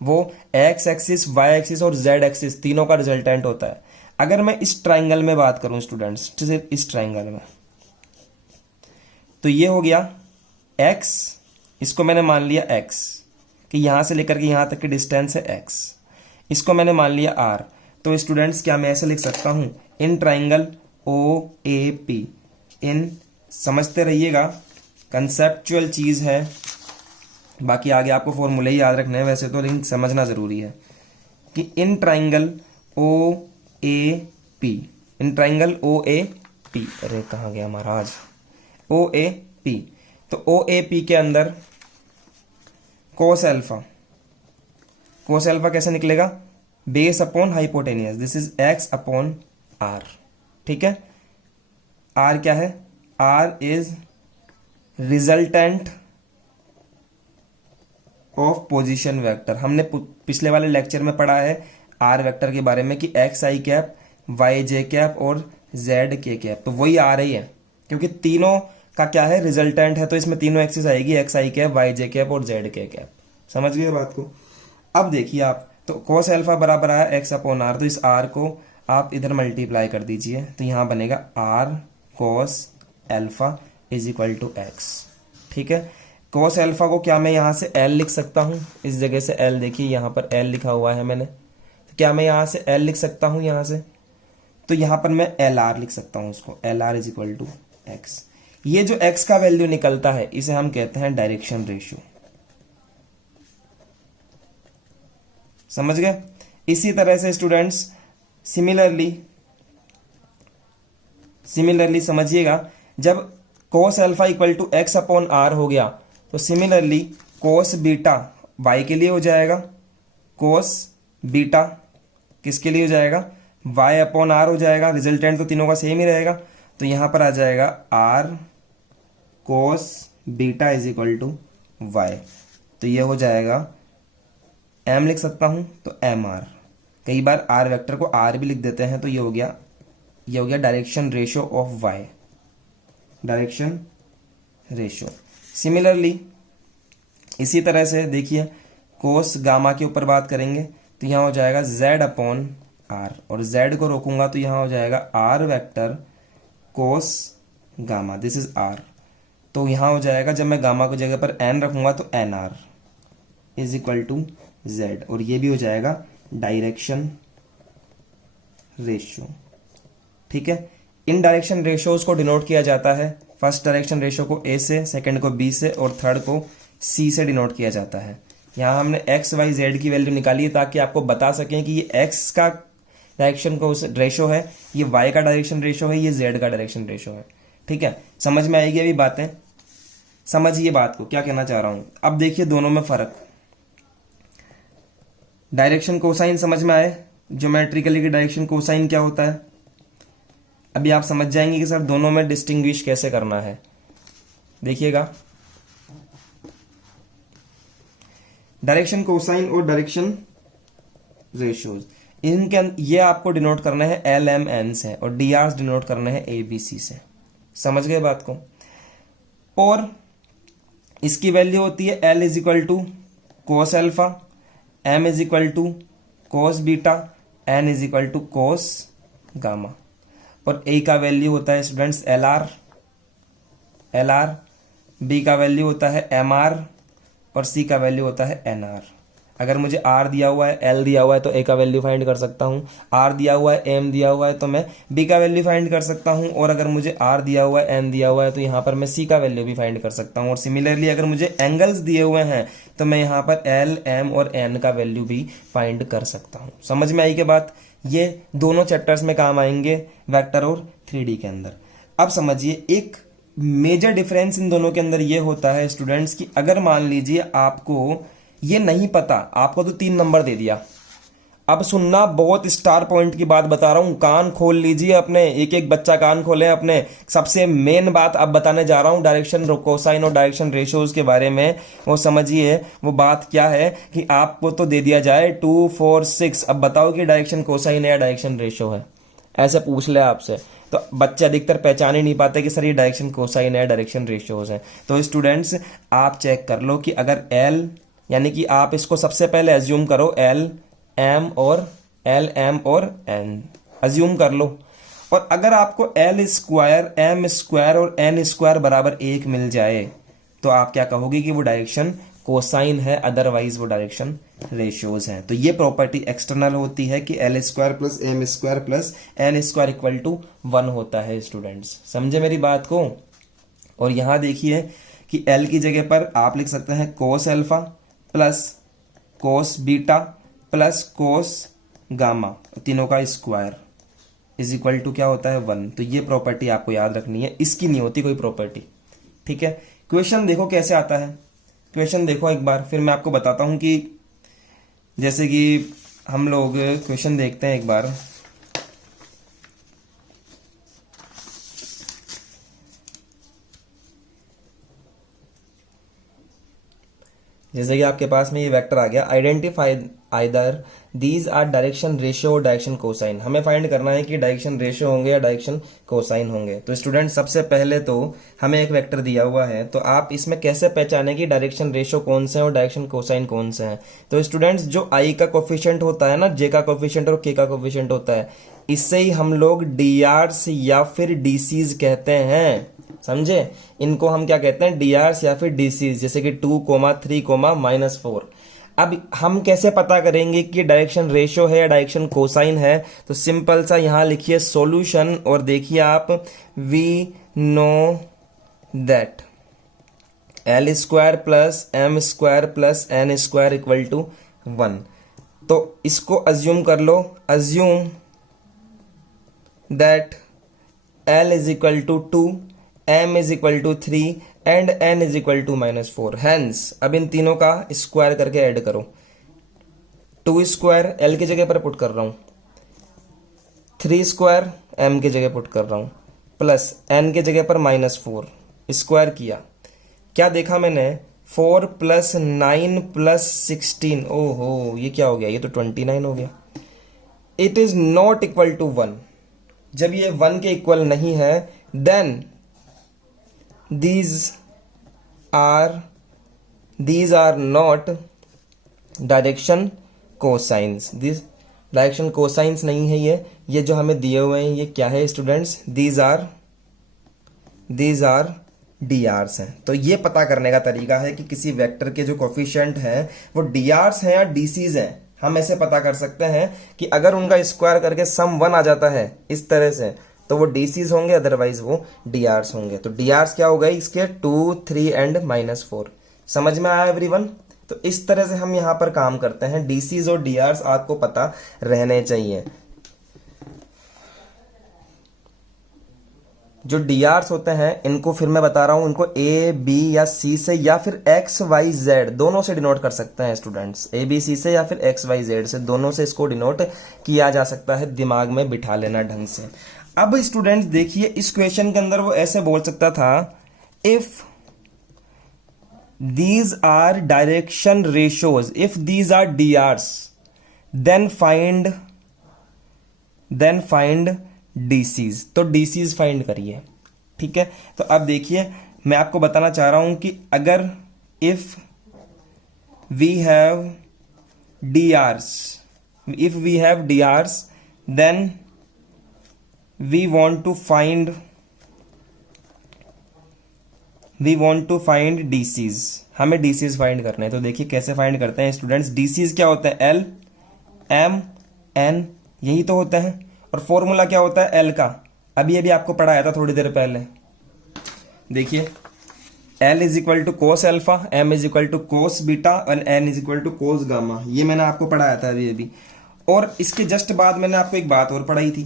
वो एक्स एक्सिस, वाई एक्सिस और जेड एक्सिस तीनों का रिजल्टेंट होता है। अगर मैं इस ट्राइंगल में बात करूं स्टूडेंट्स, सिर्फ इस ट्राइंगल में, तो ये हो गया x, इसको मैंने मान लिया x कि यहां से लेकर के यहां तक की डिस्टेंस है x, इसको मैंने मान लिया r। तो स्टूडेंट्स क्या मैं ऐसे लिख सकता हूं? इन ट्राइंगल OAP, इन, समझते रहिएगा, कंसेप्चुअल चीज है, बाकी आगे आपको फॉर्मूले ही याद रखने हैं वैसे तो, लेकिन समझना जरूरी है कि in triangle OAP, in triangle OAP, अरे कहाँ गया महाराज, OAP, तो OAP के अंदर कोस अल्फा कैसे निकलेगा? Base upon hypotenuse, this is x upon r, ठीक है। r क्या है? r is resultant of position vector. हमने पिछले वाले लेक्चर में पढ़ा है r वेक्टर के बारे में कि x i cap, y j cap और z k कैप, तो वही आ रही है क्योंकि तीनों का क्या है, रिजल्टेंट है, तो इसमें तीनों एक्सिस आएगी, x i cap, y j cap और जेड के कैप। समझ गए बात को। अब देखिए आप, तो कॉस अल्फा बराबर आया एक्स अपॉन आर, तो इस आर को आप इधर मल्टीप्लाई कर दीजिए, तो यहां बनेगा r cos alpha is equal to x. ठीक है, कॉस अल्फा को क्या मैं यहां से एल लिख सकता हूं, इस जगह से एल, देखिए यहां पर एल लिखा हुआ है मैंने, तो क्या मैं यहां से एल लिख सकता हूं यहां से, तो यहां पर मैं एल आर लिख सकता हूं उसको, l r is equal to x. ये जो एक्स का वैल्यू निकलता है इसे हम कहते हैं डायरेक्शन रेशियो। समझ गए। इसी तरह से स्टूडेंट्स सिमिलरली समझिएगा, जब cos alpha equal to x upon r हो गया, तो सिमिलरली cos बीटा y के लिए हो जाएगा, cos बीटा किसके लिए हो जाएगा, y अपॉन आर हो जाएगा, रिजल्टेंट तो तीनों का सेम ही रहेगा, तो यहां पर आ जाएगा r cos beta is equal to y। तो ये हो जाएगा, m लिख सकता हूं तो एम आर, कई बार r वेक्टर को r भी लिख देते हैं, तो ये हो गया direction ratio of y, direction ratio. Similarly इसी तरह से देखिए, कोस गामा के ऊपर बात करेंगे, तो यहां हो जाएगा z अपॉन आर, और z को रोकूंगा तो यहां हो जाएगा r vector cos gamma, this is r। तो यहां हो जाएगा, जब मैं गामा को जगह पर n रखूंगा तो n r is equal to z, और ये भी हो जाएगा डायरेक्शन रेशियो। ठीक है, इन डायरेक्शन रेशियोज को डिनोट किया जाता है, फर्स्ट डायरेक्शन रेशियो को a से, सेकंड को b से और थर्ड को c से डिनोट किया जाता है। यहां हमने x y z की वैल्यू निकाली है ताकि आपको बता सकें कि ये x का डायरेक्शन को रेशियो है, ये y का डायरेक्शन रेशियो है, ये z का डायरेक्शन रेशियो है। ठीक है, समझ में आएगी अभी बातें, समझिए बात को क्या कहना चाह रहा हूं। अब देखिए दोनों में फर्क, डायरेक्शन कोसाइन समझ में आए, ज्योमेट्रिकली की डायरेक्शन कोसाइन क्या होता है, अभी आप समझ जाएंगे कि सर दोनों में डिस्टिंग्विश कैसे करना है। देखिएगा, डायरेक्शन कोसाइन और डायरेक्शन रेशियोज, इनके ये आपको डिनोट करना है एल एम एन से, और डी आर डिनोट करना है ए बी सी से। समझ गए बात को। और इसकी वैल्यू होती है l is equal to cos alpha, m is equal to cos beta, n is equal to cos gamma, और ए का वैल्यू होता है स्टूडेंट्स एल आर, बी का वैल्यू होता है एम आर, और सी का वैल्यू होता है एन आर। अगर मुझे आर दिया हुआ है, एल दिया हुआ है, तो ए का वैल्यू फाइंड कर सकता हूं, आर दिया हुआ है, एम दिया हुआ है, तो मैं बी का वैल्यू फाइंड कर सकता हूं, और अगर मुझे आर दिया हुआ है, एन दिया हुआ है, तो यहां पर मैं सी का वैल्यू भी फाइंड कर सकता हूं। और सिमिलरली अगर मुझे एंगल्स दिए हुए हैं, तो मैं यहां पर एल एम और एन का वैल्यू भी फाइंड कर सकता हूं। समझ में आई के बात, ये दोनों चैप्टर्स में काम आएंगे, वेक्टर और 3D के अंदर। अब समझिए, एक मेजर डिफरेंस इन दोनों के अंदर ये होता है स्टूडेंट्स कि अगर मान लीजिए आपको ये नहीं पता, आपको तो 3 नंबर दे दिया। अब सुनना, बहुत स्टार पॉइंट की बात बता रहा हूं, कान खोल लीजिए अपने, एक एक बच्चा कान खोले अपने। सबसे मेन बात अब बताने जा रहा हूं डायरेक्शन कोसाइन और डायरेक्शन रेशियोज के बारे में। वो समझिए, वो बात क्या है कि आपको तो दे दिया जाए 2 4 6, अब बताओ कि डायरेक्शन कोसाइन है या डायरेक्शन रेशियो है, ऐसे पूछ ले आपसे, तो बच्चे अधिकतर पहचान ही नहीं पाते कि सर ये डायरेक्शन कोसाइन है, डायरेक्शन रेशियोज है। तो स्टूडेंट्स आप चेक कर लो कि अगर एल, यानी कि आप इसको सबसे पहले एज्यूम करो एल एम और एन एज्यूम कर लो, और अगर आपको एल स्क्वायर, एम स्क्वायर और एन स्क्वायर बराबर 1 मिल जाए, तो आप क्या कहोगे कि वो डायरेक्शन कोसाइन है, अदरवाइज वो डायरेक्शन रेशियोज है। तो ये प्रॉपर्टी एक्सटर्नल होती है कि L square plus M square plus N square equal to 1 होता है। स्टूडेंट्स समझे मेरी बात को। और यहां देखिए कि एल की जगह पर आप लिख सकते हैं कोस alpha plus cos beta plus cos gamma, तीनों का स्क्वायर इज इक्वल टू क्या होता है 1। तो ये प्रॉपर्टी आपको याद रखनी है, इसकी नहीं होती कोई प्रॉपर्टी। ठीक है, क्वेश्चन देखो कैसे आता है, क्वेश्चन देखो एक बार, फिर मैं आपको बताता हूं कि जैसे कि हम लोग क्वेश्चन देखते हैं एक बार। जैसे कि आपके पास में ये वेक्टर आ गया, identify either these are direction ratio और डायरेक्शन कोसाइन। हमें फाइंड करना है कि डायरेक्शन रेशियो होंगे या डायरेक्शन कोसाइन होंगे। तो स्टूडेंट सबसे पहले तो हमें एक वेक्टर दिया हुआ है, तो आप इसमें कैसे पहचाने कि डायरेक्शन रेशियो कौन से हैं और डायरेक्शन कोसाइन कौन से हैं। तो स्टूडेंट्स जो आई का कोफिशिएंट होता है ना, जे का कोफिशिएंट और के का कोफिशिएंट होता है, इससे ही हम लोग डीआरस या फिर डीसीज कहते हैं, समझे। इनको हम क्या कहते हैं, डीआरस या फिर डीसीज, जैसे कि 2, 3, -4। अब हम कैसे पता करेंगे कि डायरेक्शन रेशियो है या डायरेक्शन कोसाइन है। तो सिंपल सा यहां लिखिए सॉल्यूशन और देखिए आप, we know that L² + M² + N² = 1। तो इसको अज्यूम कर लो, assume that L = 2, M = 3 and N = -4। Hence अब इन तीनों का स्क्वायर करके ऐड करो। 2² L की जगह पर पुट कर रहा हूं, 3² M की जगह पुट कर रहा हूं, प्लस N की जगह पर -4 स्क्वायर किया। क्या देखा मैंने, 4 + 9 + 16, ओहो ये क्या हो गया, ये तो 29 हो गया। It is not equal to 1। जब ये 1 के इक्वल नहीं है, then these are not direction cosines. This direction cosines नहीं है। ये जो हमें दिए हुए हैं ये क्या है स्टूडेंट्स, these are डीआरस हैं। तो ये पता करने का तरीका है कि किसी वेक्टर के जो कोफिशिएंट हैं वो डीआरस हैं या डीसीज हैं। हम ऐसे पता कर सकते हैं कि अगर उनका स्क्वायर करके सम 1 आ जाता है इस तरह से, तो वो डीसीज होंगे, अदरवाइज वो डीआरस होंगे। तो डीआरस क्या हो गई इसके, 2, 3 एंड -4। समझ में आया एवरीवन। तो इस तरह से हम यहां पर काम करते हैं। डीसीज और डीआरस आपको पता रहने चाहिए। जो डीआरस होते हैं इनको फिर मैं बता रहा हूं, इनको ए, बी या सी से या फिर एक्स, वाई, जेड दोनों से डिनोट कर सकते हैं स्टूडेंट्स। ए, बी, सी से या फिर एक्स, वाई, जेड से, दोनों से इसको डिनोट किया जा सकता है। दिमाग में बिठा लेना ढंग से। अब स्टूडेंट्स देखिए इस क्वेश्चन के अंदर वो ऐसे बोल सकता था, if these are direction ratios, if these are DRs, then find DCs. तो डीसीज फाइंड करिए, ठीक है। तो अब देखिए मैं आपको बताना चाह रहा हूं कि अगर if we have DRs, then we want to find DCs। हमें DCs फाइंड करने हैं। तो देखिए कैसे फाइंड करते हैं स्टूडेंट्स। DCs क्या होता है, L, M, N, यही तो होता है। और फॉर्मूला क्या होता है L का, अभी आपको पढ़ाया था थोड़ी देर पहले। देखिए L = cos alpha, M = cos beta और N = cos गामा। ये मैंने आपको पढ़ाया था अभी। और इसके जस्ट बाद मैंने आपको एक बात और पढ़ाई थी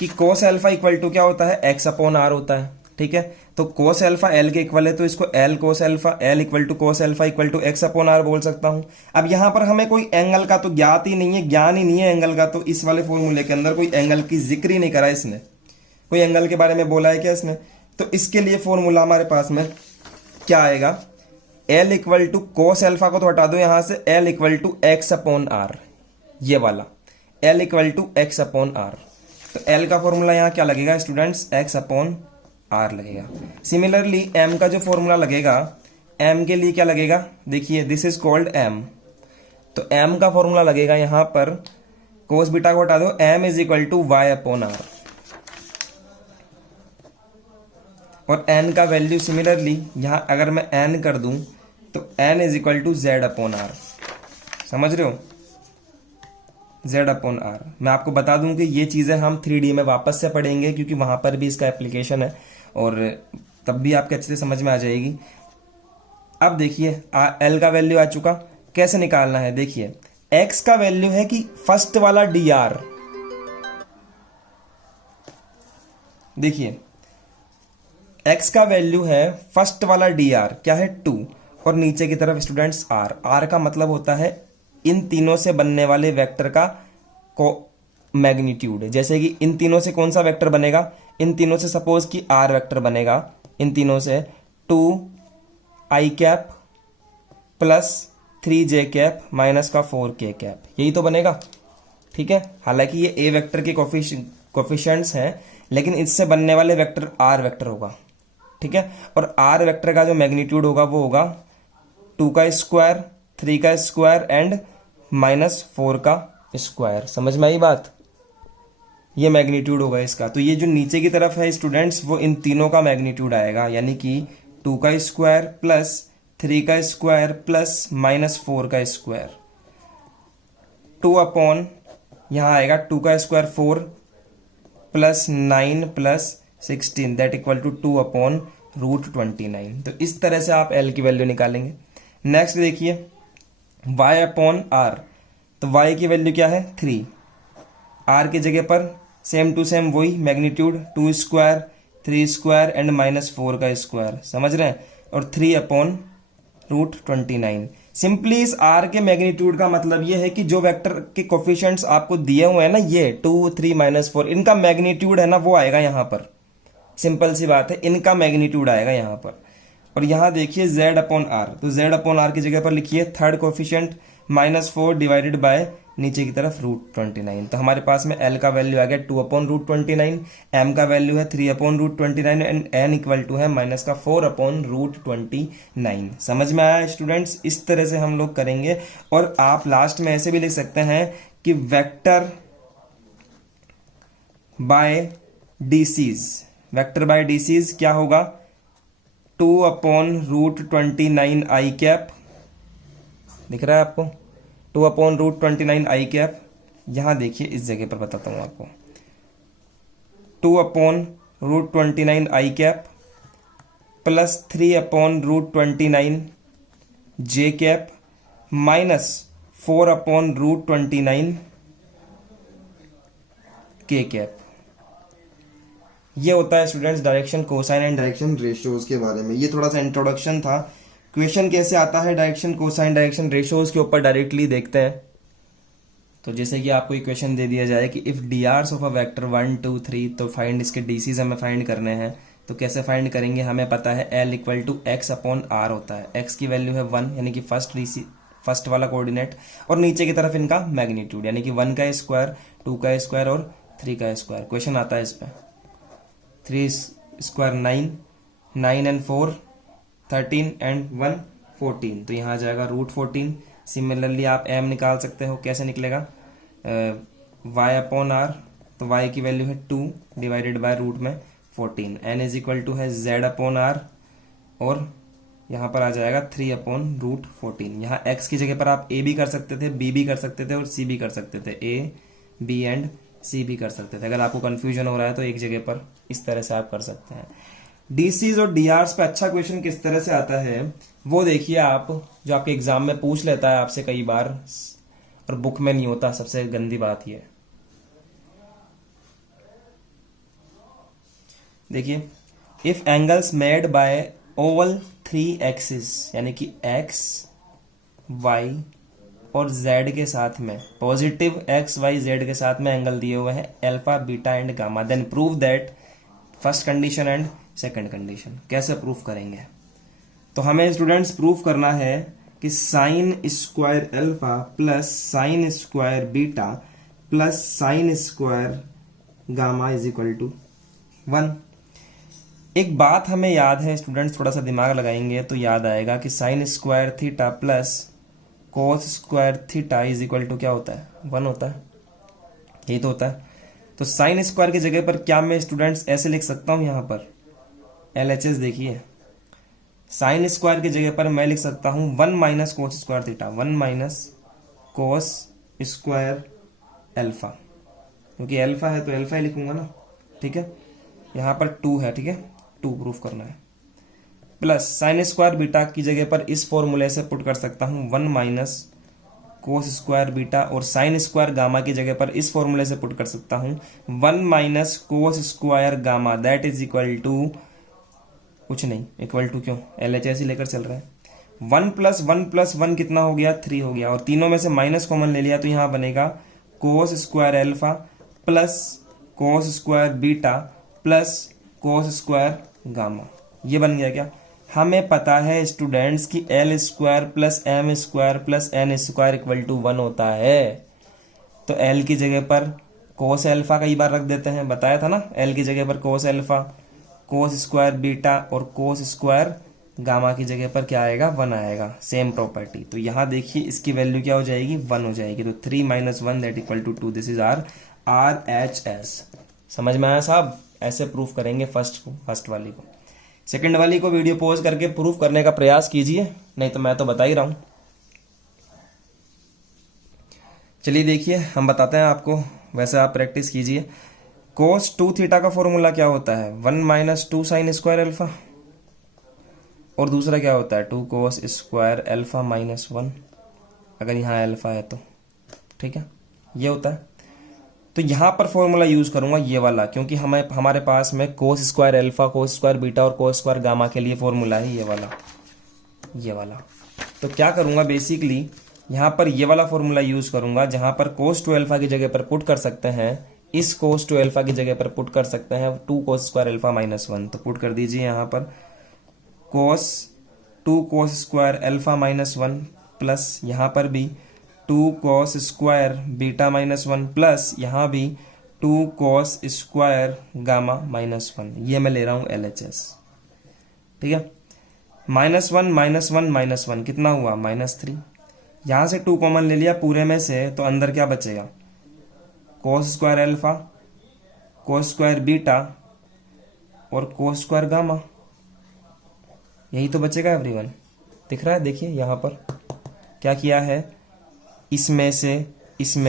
कि cos अल्फा = क्या होता है, x/r होता है, ठीक है। तो cos अल्फा L के इक्वल है, तो इसको L cos alpha, L = cos alpha = x/r बोल सकता हूं। अब यहां पर हमें कोई एंगल का तो ज्ञान ही नहीं है एंगल का। तो इस वाले फॉर्मूले के अंदर कोई एंगल की जिक्र ही नहीं करा इसने, कोई एंगल के बारे में बोला है क्या इसने। तो इसके लिए फॉर्मूला हमारे पास में क्या आएगा, L = cos अल्फा को तो हटा दो यहां से, L = x/r, ये वाला L = x/r। तो L का फॉर्मूला यहां क्या लगेगा स्टूडेंट्स, x/r लगेगा। सिमिलरली M का जो फॉर्मूला लगेगा, M के लिए क्या लगेगा, देखिए दिस इज कॉल्ड M। तो M का फॉर्मूला लगेगा यहां पर, cos बीटा को हटा दो, M = y/r। और N का वैल्यू सिमिलरली यहां अगर मैं N कर दूं तो N = z/r। समझ रहे हो, z/r। मैं आपको बता दूं कि ये चीजें हम 3D में वापस से पढ़ेंगे, क्योंकि वहां पर भी इसका एप्लीकेशन है और तब भी आपके अच्छे से समझ में आ जाएगी। अब देखिए L का वैल्यू आ चुका, कैसे निकालना है। देखिए X का वैल्यू है कि फर्स्ट वाला dr, देखिए X का वैल्यू है फर्स्ट वाला dr, क्या है 2, और नीचे की तरफ स्टूडेंट्स r का मतलब होता है इन तीनों से बनने वाले वेक्टर का मैग्नीट्यूड। जैसे कि इन तीनों से कौन सा वेक्टर बनेगा, इन तीनों से सपोज कि r वेक्टर बनेगा, इन तीनों से 2i cap plus 3j cap minus का 4k कैप, यही तो बनेगा। ठीक है, हालांकि ये ए वेक्टर के कोफिशिएंट्स हैं, लेकिन इससे बनने वाले वेक्टर आर वेक्टर होगा। ठीक है, और आर वेक्टर का जो मैग्नीट्यूड होगा वो होगा 2 का स्क्वायर, 3 का स्क्वायर एंड माइनस 4 का स्क्वायर। समझ में आई बात? ये मैग्नीट्यूड होगा इसका। तो ये जो नीचे की तरफ है स्टूडेंट्स, वो इन तीनों का मैग्नीट्यूड आएगा, यानी कि 2 का स्क्वायर प्लस 3 का स्क्वायर प्लस माइनस 4 का स्क्वायर। 2 अपॉन यहाँ आएगा 2 का square 4 plus 9 plus 16 that equal to 2 upon root 29। तो इस तरह से आप एल की वैल्यू निकालेंगे। नेक्स्ट देखिए y अपॉन आर। तो y की वैल्यू क्या है 3, r की जगह पर सेम टू सेम वही magnitude 2 square 3 square and minus 4 का स्क्वायर। समझ रहे हैं? और 3 अपॉन रूट 29। सिंपली इस r के मैग्नीट्यूड का मतलब ये है कि जो वेक्टर के कोफिशिएंट्स आपको दिए हुए हैं ना, ये 2 3 माइनस 4, इनका मैग्नीट्यूड है ना वो आएगा यहाँ पर। सिंपल सी बात है, इनका मैग्नीट्यूड आएगा यहाँ पर। और यहाँ देखिए z अपॉन आर, तो z अपॉन आर की जगह पर लिखिए third coefficient minus 4 divided by नीचे की तरफ रूट 29। तो हमारे पास में l का वैल्यू आ गया 2 अपॉन रूट 29, m का वैल्यू है 3 upon root 29 and n equal to है माइनस का 4 अपॉन रूट 29। समझ में आया स्टूडेंट्स? इस तरह से हम लोग करेंगे। और आप लास्ट में ऐसे भी लिख सकते हैं कि vector by DCs, vector by DCs क्या होगा 2 अपॉन रूट 29 आई कैप। दिख रहा है आपको? 2 अपॉन रूट 29 आई कैप। यहां देखिए इस जगह पर बताता हूं आपको, 2 अपॉन रूट 29 आई कैप प्लस 3 अपॉन रूट 29 जे कैप माइनस 4 अपॉन रूट 29 के कैप। ये होता है students direction cosine and direction ratios के बारे में। ये थोड़ा सा इंट्रोडक्शन था। क्वेश्चन कैसे आता है डायरेक्शन कोसाइन डायरेक्शन रेशियोज के ऊपर डायरेक्टली देखते हैं। तो जैसे कि आपको इक्वेशन दे दिया जाए कि if DRs of a vector 1 2 3, तो फाइंड इसके डीसीज हमें फाइंड करने हैं। तो कैसे फाइंड करेंगे? हमें पता है l equal to x upon r होता है। एक्स की वैल्यू है 1 यानी कि फर्स्ट वाला कोऑर्डिनेट, और नीचे की तरफ इनका मैग्नीट्यूड यानी कि 1 का स्क्वायर 2 का स्क्वायर और 3 का स्क्वायर। क्वेश्चन आता है इस पर 3 स्क्वायर 9, 9 एंड 4 13 एंड 1 14। तो यहाँ आ जाएगा रूट 14। सिमिलरली आप एम निकाल सकते हो। कैसे निकलेगा? y अपॉन आर, तो y की वैल्यू है 2 डिवाइडेड बाय रूट में 14। n इज इक्वल टू है z अपॉन आर, और यहाँ पर आ जाएगा 3 अपॉन रूट 14। यहाँ x की जगह पर आप a भी कर सकते थे, b भी कर सकते थे और c भी कर सकते थे। a b एंड c भी कर सकते थे। अगर आपको कंफ्यूजन हो रहा है तो एक जगह पर इस तरह से आप कर सकते हैं। डीसीज और डीआरस पे अच्छा क्वेश्चन किस तरह से आता है वो देखिए आप, जो आपके एग्जाम में पूछ लेता है आपसे कई बार और बुक में नहीं होता। सबसे गंदी बात ये देखिए, if angles made by Oval 3 axis, यानी कि x y और z के साथ में पॉजिटिव x y z के साथ में एंगल दिए हुए हैं alpha beta and gamma, then prove that first condition and second condition. कैसे प्रूफ करेंगे? तो हमें स्टूडेंट्स प्रूफ करना है कि sine square alpha plus sine square beta plus sine square gamma is equal to 1। एक बात हमें याद है स्टूडेंट्स, थोड़ा सा दिमाग लगाएंगे तो याद आएगा कि sine square theta plus cos square theta is equal to क्या होता है? 1 होता है। यही तो होता है। तो साइन स्क्वायर की जगह पर क्या मैं स्टूडेंट्स ऐसे लिख सकता हूं? यहां पर LHS देखिए, साइन स्क्वायर की जगह पर मैं लिख सकता हूं 1 minus cos square theta, 1 minus cos square alpha, क्योंकि अल्फा है तो अल्फा ही लिखूंगा ना। ठीक है, यहां पर 2 है। ठीक है, 2 प्रूफ करना है। प्लस साइन स्क्वायर बीटा की जगह पर इस फॉर्मूले से पुट कर सकता हूं 1 माइनस कोस स्क्वायर बीटा, और साइन स्क्वायर गामा की जगह पर इस फॉर्मूले से पुट कर सकता हूं 1 minus cos square gamma, that is equal to कुछ नहीं, इक्वल टू क्यों, LHS ही लेकर चल रहा है। 1 प्लस 1 प्लस 1 कितना हो गया? 3 हो गया, और तीनों में से माइनस कॉमन ले लिया तो यहां बनेगा cos square alpha plus cos square beta plus cos square gamma. ये बन गया क्या? हमें पता है स्टूडेंट्स कि L square plus M square plus N square equal to 1 होता है। तो एल की जगह पर कोस एल्फा कई बार रख देते हैं, बताया था ना, एल की जगह पर कोस एल्फा, कोस स्क्वायर बीटा और कोस स्क्वायर गामा की जगह पर क्या आएगा, 1 आएगा, सेम प्रॉपर्टी। तो यहाँ देखिए इसकी वैल्यू क्या हो जाएगी, 1 हो जाएगी। तो 3 - 1 that equal to 2, this is our RHS। समझ में आया साहब? ऐसे प्रूफ करेंगे फर्स्ट वाली को। सेकंड वाली को वीडियो पॉज करके प्रूफ करने का प्रयास कीजिए, नहीं तो मैं तो बता ही रहा हूं। चलिए देखिए हम बताते हैं आपको, वैसे आप प्रैक्टिस कीजिए। cos 2 थीटा का फॉर्मूला क्या होता है, 1 - 2 sin स्क्वायर अल्फा, और दूसरा क्या होता है 2 cos स्क्वायर अल्फा -1, अगर यहाँ अल्फा है तो, ठीक है, ये होता है। तो यहाँ पर फॉर्मूला यूज करूंगा ये वाला, क्योंकि हमारे पास में कोस स्क्वायर अल्फा, कोस स्क्वायर बीटा और कोस स्क्वायर गामा के लिए फॉर्मूला है ये वाला। तो क्या करूंगा बेसिकली, यहाँ पर ये वाला फॉर्मूला यूज करूंगा, जहां पर कोस 2 अल्फा की जगह पर पुट कर सकते हैं, इस कोस 2 अल्फा की जगह पर पुट कर सकते हैं 2 कोस स्क्वायर अल्फा -1। तो पुट कर दीजिए यहाँ पर कोस 2 कोस स्क्वायर अल्फा -1 प्लस यहाँ पर भी 2 cos स्क्वायर बीटा -1 प्लस यहाँ भी 2 cos स्क्वायर गामा -1। ये मैं ले रहा हूं LHS, ठीक है। -1 - 1 कितना हुआ, -3। यहां से 2 कॉमन ले लिया पूरे में से, तो अंदर क्या बचेगा, cos square alpha, cos square beta और cos स्क्वायर गामा, यही तो बचेगा एवरीवन। दिख रहा है, देखिए यहां पर क्या किया है, इसमें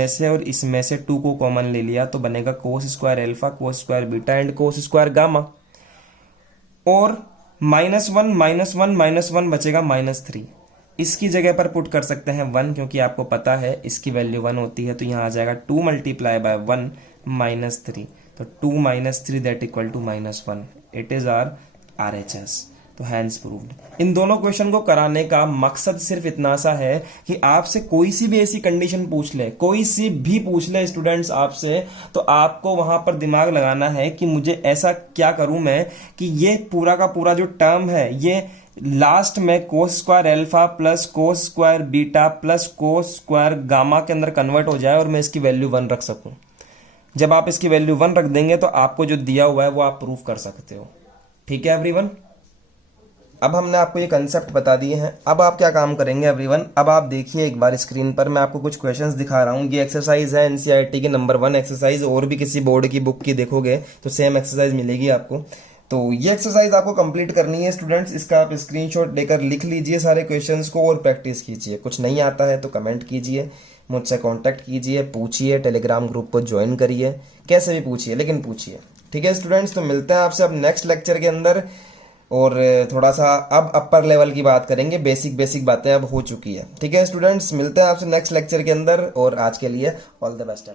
से और इसमें से 2 को कॉमन ले लिया, तो बनेगा cos square alpha, cos square beta and cos square gamma. और -1 बचेगा -3। इसकी जगह पर पुट कर सकते हैं 1, क्योंकि आपको पता है इसकी वैल्यू 1 होती है। तो यहां आ जाएगा 2 × 1 -3। तो 2 - 3 that equal to -1। It is our RHS। तो हैंस प्रूव्ड। इन दोनों क्वेश्चन को कराने का मकसद सिर्फ इतना सा है कि आपसे कोई सी भी ऐसी कंडीशन पूछ ले, कोई सी भी पूछ ले स्टूडेंट्स आपसे, तो आपको वहां पर दिमाग लगाना है कि मुझे ऐसा क्या करूं मैं कि ये पूरा का पूरा जो टर्म है ये लास्ट में कोस square alpha plus cos square beta plus cos square gamma के अंदर कन्वर्ट हो जाए और मैं इसकी वैल्यू 1 रख सकूं। जब आप इसकी वैल्यू 1 रख देंगे तो आपको जो दिया हुआ है वो आप प्रूफ कर सकते हो। ठीक है एवरीवन, अब हमने आपको ये कंसेप्ट बता दिए हैं। अब आप क्या काम करेंगे एवरीवन, अब आप देखिए एक बार स्क्रीन पर मैं आपको कुछ क्वेश्चंस दिखा रहा हूँ। ये एक्सरसाइज है एनसीईआरटी की नंबर 1 एक्सरसाइज, और भी किसी बोर्ड की बुक की देखोगे तो सेम एक्सरसाइज मिलेगी आपको। तो ये एक्सरसाइज आपको कंप्लीट करनी है स्टूडेंट्स, इसका आप स्क्रीनशॉट लेकर लिख लीजिए सारे क्वेश्चंस को और प्रैक्टिस कीजिए। कुछ नहीं आता है तो कमेंट कीजिए, मुझसे कॉन्टैक्ट कीजिए, पूछिए, टेलीग्राम ग्रुप को ज्वाइन करिए, कैसे भी पूछिए लेकिन पूछिए। ठीक है स्टूडेंट्स, तो मिलते हैं आपसे अब नेक्स्ट लेक्चर के अंदर, और थोड़ा सा अब अपर लेवल की बात करेंगे, बेसिक बातें अब हो चुकी है। ठीक है स्टूडेंट्स, मिलते हैं आपसे नेक्स्ट लेक्चर के अंदर, और आज के लिए ऑल द बेस्ट।